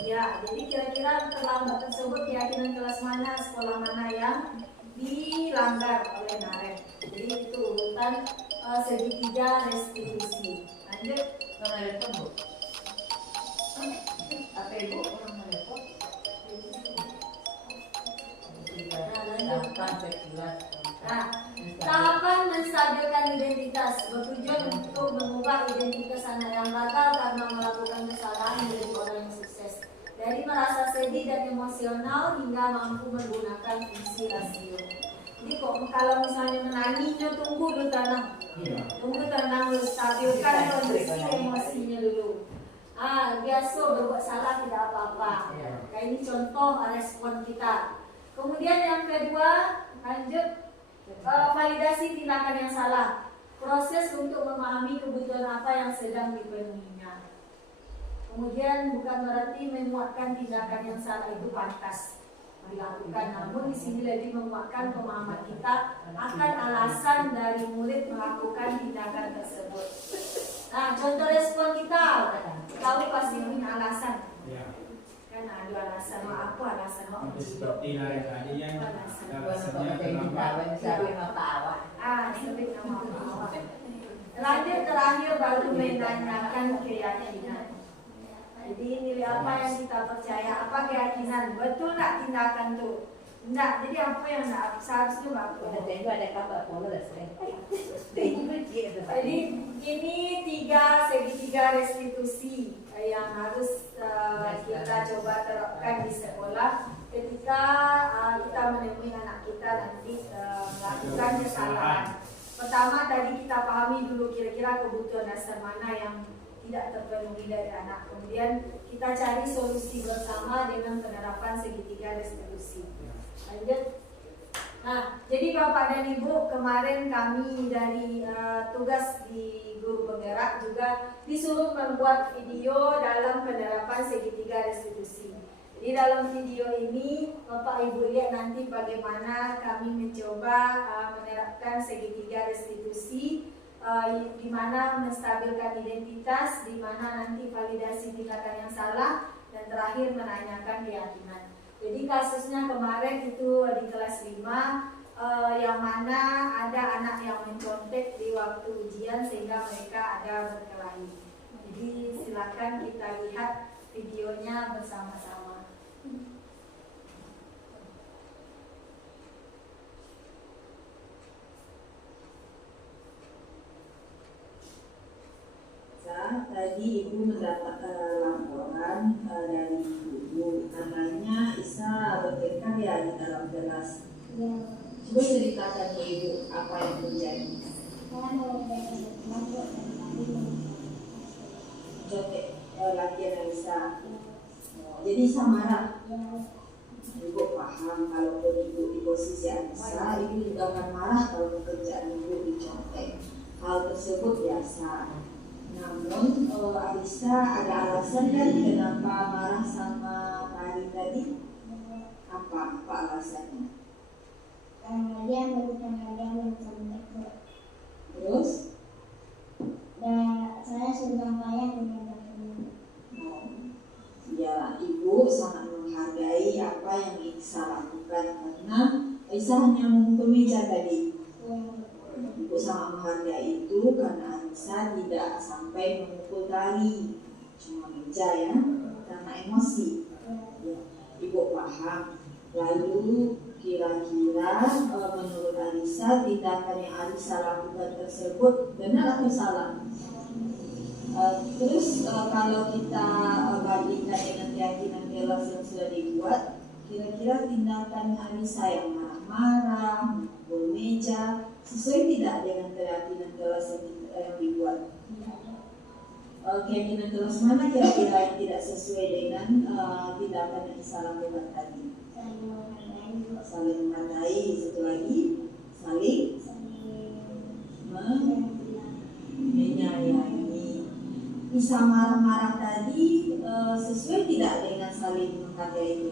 Ya, jadi kira-kira terlambat tersebut keyakinan kelas mana, sekolah mana yang dilanggar oleh Naren. Jadi itu urutan segitiga restitusi. Lanjut. Apa ibu orang melepon? Nah, tahapan menstabilkan identitas bertujuan untuk mengubah identitas anak yang gagal karena melakukan kesalahan menjadi orang yang sukses. Dari merasa sedih dan emosional hingga mampu menggunakan fungsi rasio. Jadi kok kalau misalnya menangis, tunggu dulu tenang. Tunggu tenang dulu, stabilkan kondisi emosinya dulu. Biasa berbuat salah tidak apa-apa. Kayak ini contoh respon kita. Kemudian yang kedua, lanjut validasi tindakan yang salah. Proses untuk memahami kebutuhan apa yang sedang dipenuhinya. Kemudian bukan berarti menguatkan tindakan yang salah itu pantas dilakukan, namun di sini lebih menguatkan pemahaman kita akan alasan dari murid melakukan tindakan tersebut. Nah, contoh respon kita tahu pasti punya alasan. Ya. Kan ada alasan, apa alasan Nanti seperti Naren tadi yang Alasan. alasannya kenapa Kawan sabi mapaawa. Sebut nama Allah. Lanjut terakhir baru menanyakan keyakinan. Jadi nilai apa yang kita percaya, apa keyakinan, betul nggak tindakan tuh? Enggak, jadi apa yang enggak seharusnya nggak Ada boleh. tengok ada kabar pola dah sering. Tengok cik tu. Jadi ini segitiga restitusi yang harus kita coba terapkan di sekolah ketika kita menemui anak kita nanti melakukan kesalahan. Pertama tadi kita pahami dulu kira-kira kebutuhan dasar mana yang tidak terpenuhi dari anak. Kemudian kita cari solusi bersama dengan penerapan segitiga restitusi. Lanjut. Nah, jadi Bapak dan Ibu, kemarin kami dari tugas di Guru Penggerak juga disuruh membuat video dalam penerapan segitiga restitusi. Jadi dalam video ini Bapak Ibu lihat nanti bagaimana kami mencoba menerapkan segitiga restitusi, di mana menstabilkan identitas, di mana nanti validasi tindakan yang salah, dan terakhir menanyakan keyakinan. Jadi kasusnya kemarin itu di kelas 5, yang mana ada anak yang mencontek di waktu ujian sehingga mereka ada berkelahi. Jadi silakan kita lihat videonya bersama-sama. Tadi Ibu mendapat laporan dari Ibu, namanya Isa berkarya di dalam kelas. Coba ceritakan ke Ibu apa yang terjadi. Contek latihan Isa. Jadi Isa marah. Ibu paham kalau Ibu di posisi Isa, Ibu juga akan marah kalau pekerjaan Ibu dicontek. Hal tersebut biasa. Namun Alisa ada alasan kan kenapa marah sama Tari tadi? Apa alasannya? Karena dia merupakan hadiah mencontek. Terus? Dan saya sudah bayar dengan Ya, Ibu sangat menghargai apa yang Isa lakukan karena Isa hanya memukul meja tadi. Ibu sangat menghargai itu karena Anissa tidak sampai memukul Tari, cuma meja ya, karena emosi. Ya, Ibu paham. Lalu kira-kira menurut Anissa tindakan yang Anissa lakukan tersebut benar atau salah? Terus kalau kita bandingkan dengan keyakinan kelas yang sudah dibuat, kira-kira tindakan Anissa yang marah-marah, memukul meja sesuai tidak dengan keyakinan kelas yang dibuat? Keyakinan kelas mana kira-kira yang tidak sesuai dengan tindakan yang Isa lakukan tadi? Saling menghargai. Satu lagi, saling menyayangi. Isa marah-marah tadi sesuai tidak dengan saling menghargai itu?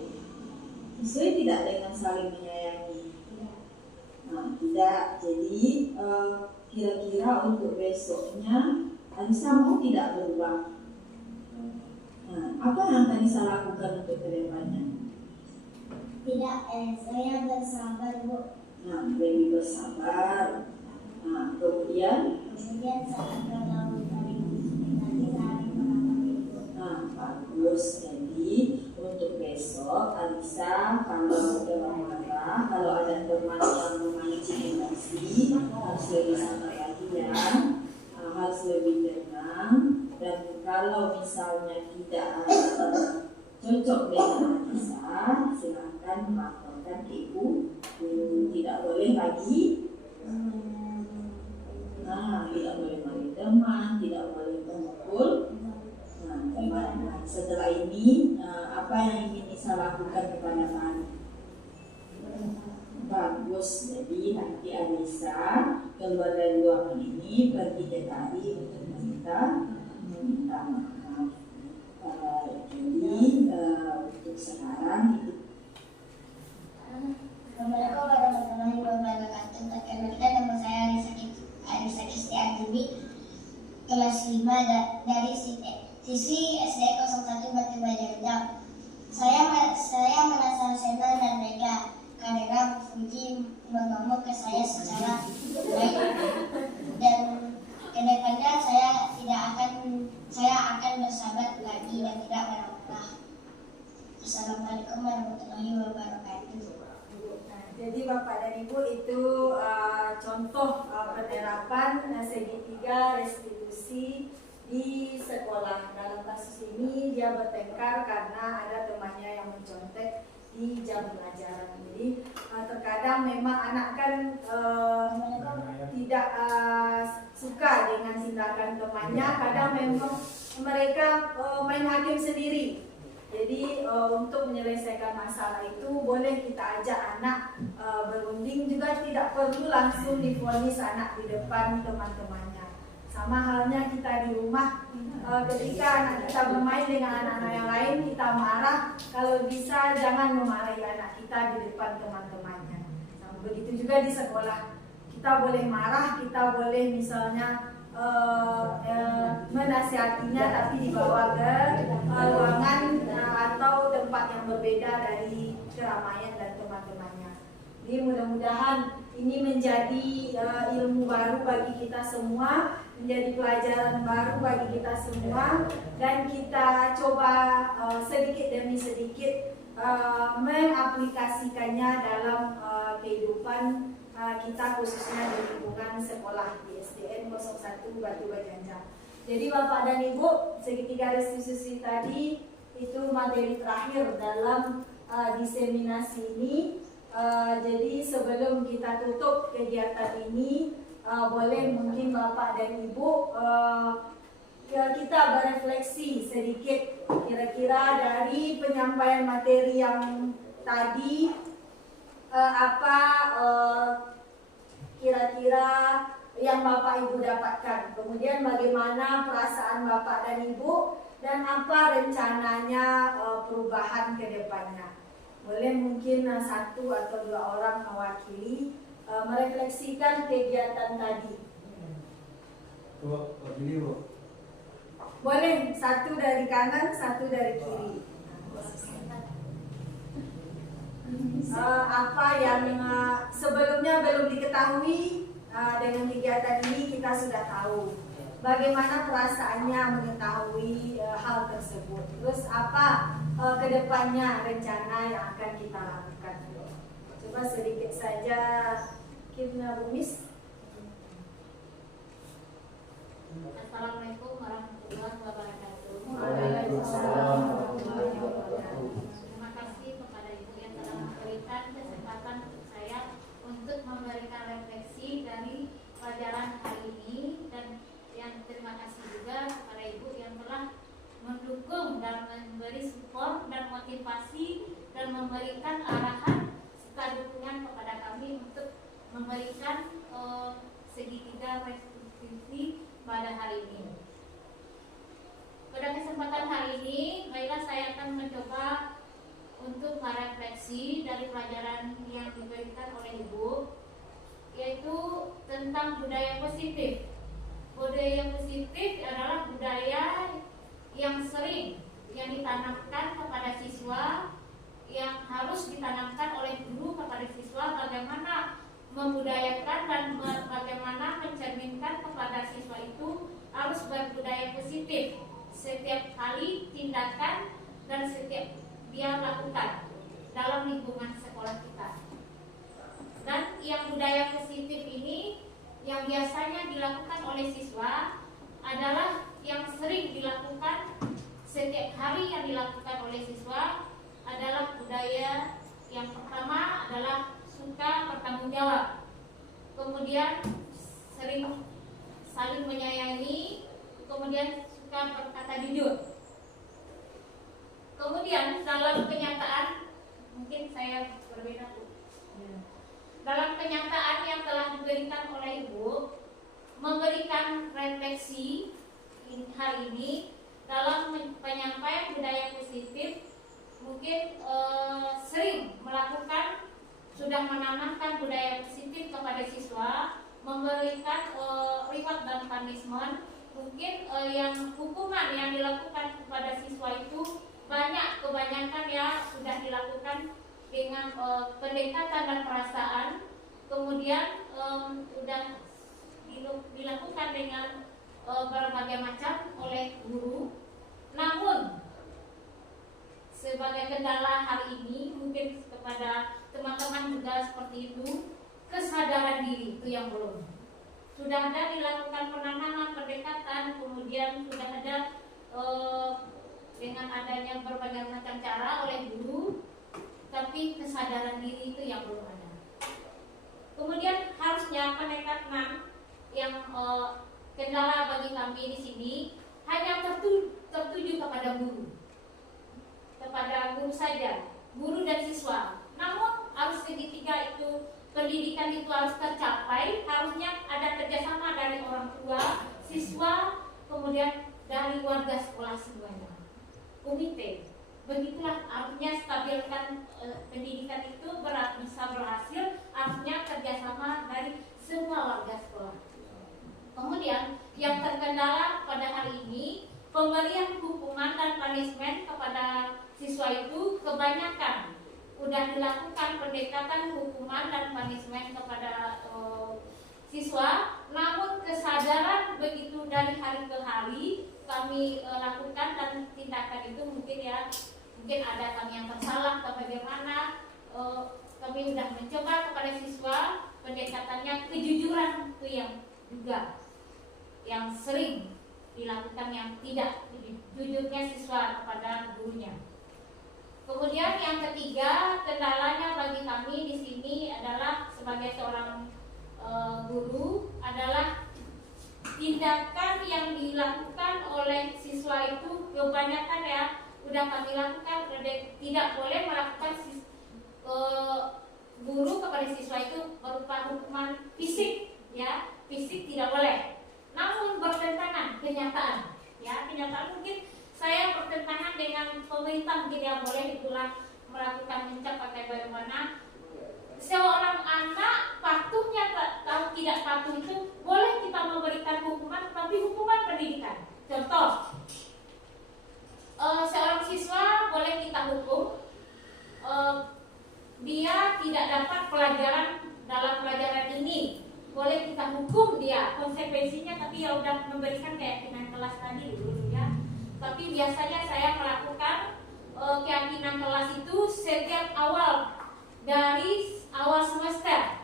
Sesuai tidak dengan saling menyayangi? Nah, tidak. Jadi kira-kira untuk besoknya Anissa mau tidak berubah? Nah, apa yang Anissa lakukan untuk kedepannya? Tidak, saya bersabar, Bu. Nah, lebih bersabar. Nah, kemudian Saat kalau dari nanti saling merapat. nah, bagus. Jadi untuk besok Anissa kalau marah, kalau ada teman yang memancing emosi, harus lebih sabar lagi ya, harus lebih tenang. Dan kalau misalnya tidak cocok dengan Anissa, silakan melaporkan ke Ibu. Tidak boleh lagi tidak boleh main teman, tidak boleh memukul. Setelah ini apa yang ingin Nisa lakukan kepada Tari? Bagus. Jadi nanti Anissa keluar dari ruangan ini pergi ke Tari untuk meminta maaf. Jadi untuk sekarang Assalamualaikum warahmatullahi wabarakatuh. Perkenalkan, nama saya Arisa Kristiantini, kelas 5 dari SITE. siswi SD 01 Batu Bajajang. Saya merasa senang dan lega karena Bu Fuji ngomong ke saya secara baik, dan kedepannya saya akan bersahabat lagi dan tidak marah-marah. Assalamualaikum warahmatullahi wabarakatuh. Nah, jadi Bapak dan Ibu itu contoh penerapan segitiga restitusi di sekolah. Dalam kasus ini dia bertengkar karena ada temannya yang mencontek di jam pelajaran. Jadi terkadang memang anak kan tidak suka dengan tindakan temannya. Kadang memang mereka main hakim sendiri. Jadi untuk menyelesaikan masalah itu boleh kita ajak anak berunding, juga tidak perlu langsung divonis anak di depan teman-temannya. Sama halnya kita di rumah, ketika anak kita bermain dengan anak-anak yang lain, kita marah, kalau bisa jangan memarahi anak kita di depan teman-temannya. Nah, begitu juga di sekolah, kita boleh marah, kita boleh misalnya menasihatinya, tapi dibawa ke ruangan atau tempat yang berbeda dari keramaian dan teman-temannya. Jadi mudah-mudahan ini menjadi ilmu baru bagi kita semua, menjadi pelajaran baru bagi kita semua, dan kita coba sedikit demi sedikit mengaplikasikannya dalam kehidupan kita, khususnya di lingkungan sekolah di SDN 01 Batu Bajajang. Jadi Bapak dan Ibu, segitiga restitusi tadi itu materi terakhir dalam diseminasi ini. Jadi sebelum kita tutup kegiatan ini, boleh mungkin Bapak dan Ibu kita berefleksi sedikit kira-kira dari penyampaian materi yang tadi, apa kira-kira yang Bapak Ibu dapatkan, kemudian bagaimana perasaan Bapak dan Ibu, dan apa rencananya perubahan ke depannya. Boleh mungkin satu atau dua orang mewakili merefleksikan kegiatan tadi. Boleh satu dari kanan, satu dari kiri. Apa yang sebelumnya belum diketahui dengan kegiatan ini kita sudah tahu. Bagaimana perasaannya mengetahui hal tersebut. Terus apa kedepannya rencana yang akan kita lakukan. Coba sedikit saja Kimna Bumis. Assalamualaikum warahmatullahi wabarakatuh. Waalaikumsalam warahmatullahi wabarakatuh. Terima kasih kepada Ibu yang telah memberikan kesempatan untuk saya untuk memberikan refleksi dari pelajaran hari ini, dan yang terima kasih juga kepada Ibu yang telah mendukung dan memberi support dan motivasi dan memberikan arahan serta dukungan kepada kami untuk memberikan segitiga restitusi pada hari ini. Pada kesempatan hari ini, baiklah saya akan mencoba untuk merefleksi dari pelajaran yang diberikan oleh Ibu, yaitu tentang budaya positif. Budaya positif adalah budaya yang sering yang ditanamkan kepada siswa, yang harus ditanamkan oleh guru kepada siswa, bagaimana membudayakan dan bagaimana mencerminkan kepada siswa itu harus berbudaya positif setiap kali tindakan dan setiap dia lakukan dalam lingkungan sekolah kita. Dan yang budaya positif ini yang biasanya dilakukan oleh siswa adalah yang sering dilakukan setiap hari, yang dilakukan oleh siswa adalah budaya yang pertama adalah suka bertanggung jawab, kemudian sering saling menyayangi, kemudian suka berkata jujur. Kemudian dalam kenyataan, mungkin saya berbeda Bu. Dalam kenyataan yang telah diberikan oleh Ibu, memberikan refleksi hari ini dalam penyampaian budaya positif, mungkin sering melakukan, sudah menanamkan budaya positif kepada siswa, memberikan reward dan punishment mungkin yang hukuman yang dilakukan kepada siswa itu kebanyakan ya sudah dilakukan dengan pendekatan dan perasaan, kemudian sudah dilakukan dengan berbagai macam oleh guru. Namun sebagai kendala hari ini mungkin kepada teman-teman juga seperti itu, kesadaran diri itu yang belum. Sudah ada dilakukan penanaman, pendekatan, kemudian sudah ada dengan adanya berbagai macam cara oleh guru, tapi kesadaran diri itu yang belum ada. Kemudian harusnya pendekatan yang kendala bagi kami di sini hanya tertuju kepada guru saja, guru dan siswa. Namun harus segitiga itu pendidikan itu harus tercapai, harusnya ada kerjasama dari orang tua, siswa, kemudian dari warga sekolah semuanya. Komite, begitulah artinya stabilkan pendidikan itu bisa berhasil, artinya kerjasama dari semua warga sekolah. Kemudian yang terkendala pada hari ini, pemberian hukuman dan punishment kepada siswa itu kebanyakan sudah dilakukan pendekatan hukuman dan punishment kepada siswa, namun kesadaran begitu dari hari ke hari kami lakukan, dan tindakan itu mungkin ada kami yang tersalah atau bagaimana. Kami sudah mencoba kepada siswa pendekatannya kejujuran itu yang juga yang sering dilakukan, yang tidak jujurnya siswa kepada gurunya. Kemudian yang ketiga, kendalanya bagi kami di sini adalah sebagai seorang guru adalah tindakan yang dilakukan oleh siswa itu kebanyakan ya udah kami lakukan, tidak boleh melakukan guru kepada siswa itu berupa hukuman fisik, ya fisik tidak boleh. Namun bertentangan kenyataan, ya kenyataan mungkin saya bertentangan dengan pemerintah, mungkin ya boleh itulah melakukan mencap pakai bagaimana. Seorang anak patuhnya atau tidak patuh itu boleh kita memberikan hukuman, tapi hukuman pendidikan. Contoh, seorang siswa boleh kita hukum, dia tidak dapat pelajaran dalam pelajaran ini, boleh kita hukum dia konsekuensinya, tapi ya udah memberikan keyakinan kelas tadi dulu ya. Tapi biasanya saya melakukan keyakinan kelas itu setiap dari awal semester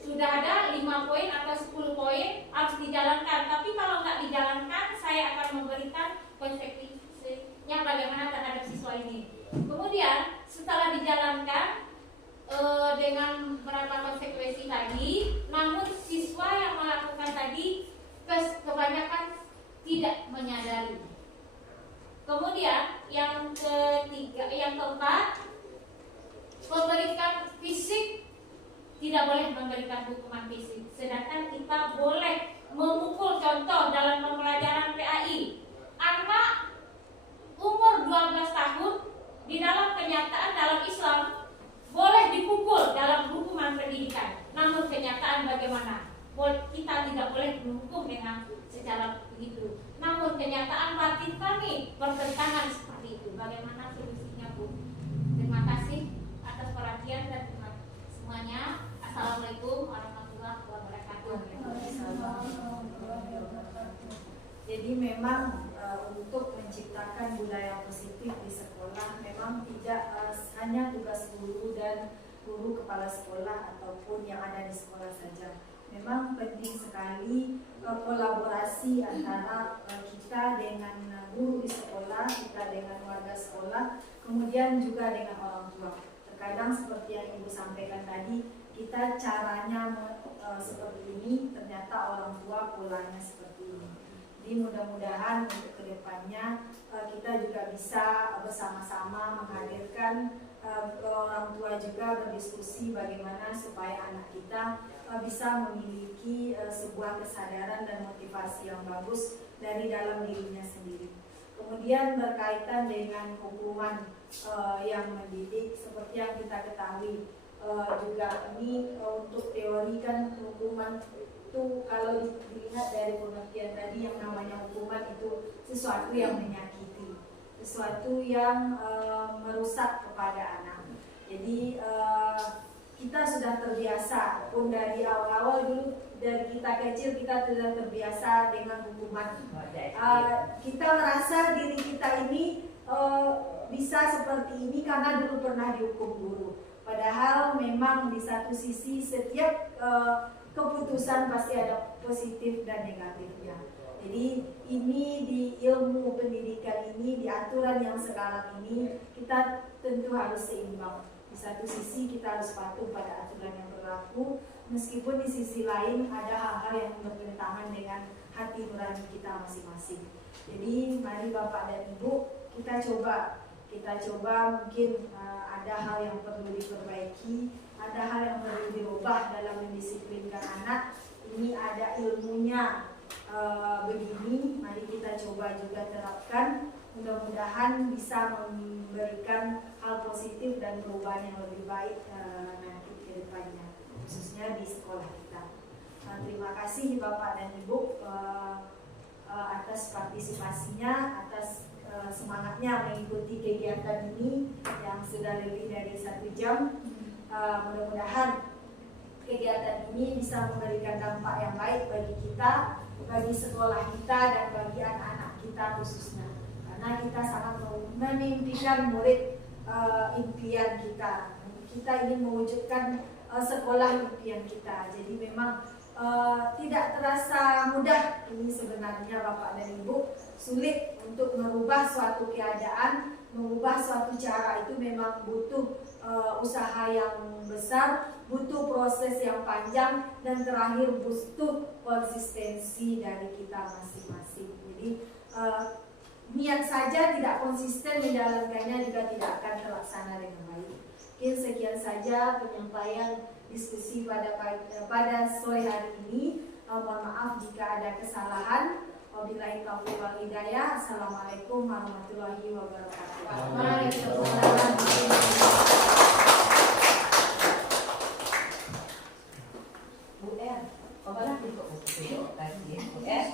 sudah ada 5 poin atau 10 poin harus dijalankan. Tapi kalau nggak dijalankan, saya akan memberikan konsekuensinya bagaimana terhadap siswa ini. Kemudian setelah dijalankan dengan berapa konsekuensi tadi, namun siswa yang melakukan tadi kebanyakan tidak menyadari. Kemudian yang keempat, memberikan fisik, tidak boleh memberikan hukuman fisik. Sedangkan kita boleh memukul. Contoh dalam pembelajaran PAI, anak umur 12 tahun di dalam kenyataan dalam Islam boleh dipukul dalam hukuman pendidikan. Namun kenyataan bagaimana? Kita tidak boleh menghukum dengan secara begitu. Namun kenyataan batin kami bertentangan seperti itu. Bagaimana solusinya, Bu? Terima kasih atas perhatian dan semuanya. Assalamualaikum warahmatullahi wabarakatuh. Jadi memang untuk menciptakan budaya positif di sekolah memang tidak hanya tugas guru dan guru kepala sekolah ataupun yang ada di sekolah saja. Memang penting sekali kolaborasi antara kita dengan guru di sekolah, kita dengan warga sekolah, kemudian juga dengan orang tua. Terkadang seperti yang Ibu sampaikan tadi, kita caranya seperti ini, ternyata orang tua polanya seperti ini. Jadi mudah-mudahan untuk kedepannya kita juga bisa bersama-sama menghadirkan orang tua juga berdiskusi bagaimana supaya anak kita bisa memiliki sebuah kesadaran dan motivasi yang bagus dari dalam dirinya sendiri. Kemudian berkaitan dengan hukuman yang mendidik, seperti yang kita ketahui juga ini untuk teori kan hukuman itu kalau dilihat dari pengertian tadi yang namanya sesuatu yang menyakiti, sesuatu yang merusak kepada anak. Jadi kita sudah terbiasa, pun dari awal-awal dulu dari kita kecil kita sudah terbiasa dengan hukuman. Kita merasa diri kita ini bisa seperti ini karena dulu pernah dihukum guru. Padahal memang di satu sisi setiap keputusan pasti ada positif dan negatifnya. Jadi ini di ilmu pendidikan ini, di aturan yang sekarang ini kita tentu harus seimbang. Di satu sisi kita harus patuh pada aturan yang berlaku, meskipun di sisi lain ada hal-hal yang bertentangan dengan hati nurani kita masing-masing. Jadi mari Bapak dan Ibu kita coba mungkin ada hal yang perlu diperbaiki, ada hal yang perlu dirubah dalam mendisiplinkan anak. Ini ada ilmunya begini, mari kita coba juga terapkan. Mudah-mudahan bisa memberikan hal positif dan perubahan yang lebih baik nanti ke depannya, khususnya di sekolah kita. Terima kasih Bapak dan Ibu atas partisipasinya, atas semangatnya mengikuti kegiatan ini yang sudah lebih dari 1 jam. Mudah-mudahan kegiatan ini bisa memberikan dampak yang baik bagi kita, bagi sekolah kita, dan bagi anak-anak kita khususnya. Karena kita sangat memimpikan murid impian kita. Kita ingin mewujudkan sekolah impian kita. Jadi memang tidak terasa mudah ini sebenarnya Bapak dan Ibu, sulit untuk merubah suatu keadaan, mengubah suatu cara itu memang butuh usaha yang besar, butuh proses yang panjang, dan terakhir butuh konsistensi dari kita masing-masing. Jadi niat saja tidak konsisten menjalankannya juga tidak akan terlaksana dengan baik. Mungkin sekian saja penyampaian diskusi pada sore hari ini. Mohon maaf jika ada kesalahan. Wabillahi taufiq wal hidayah. Assalamualaikum warahmatullahi wabarakatuh. Waalaikumsalam. Bu R, kok malah di kok Bu R?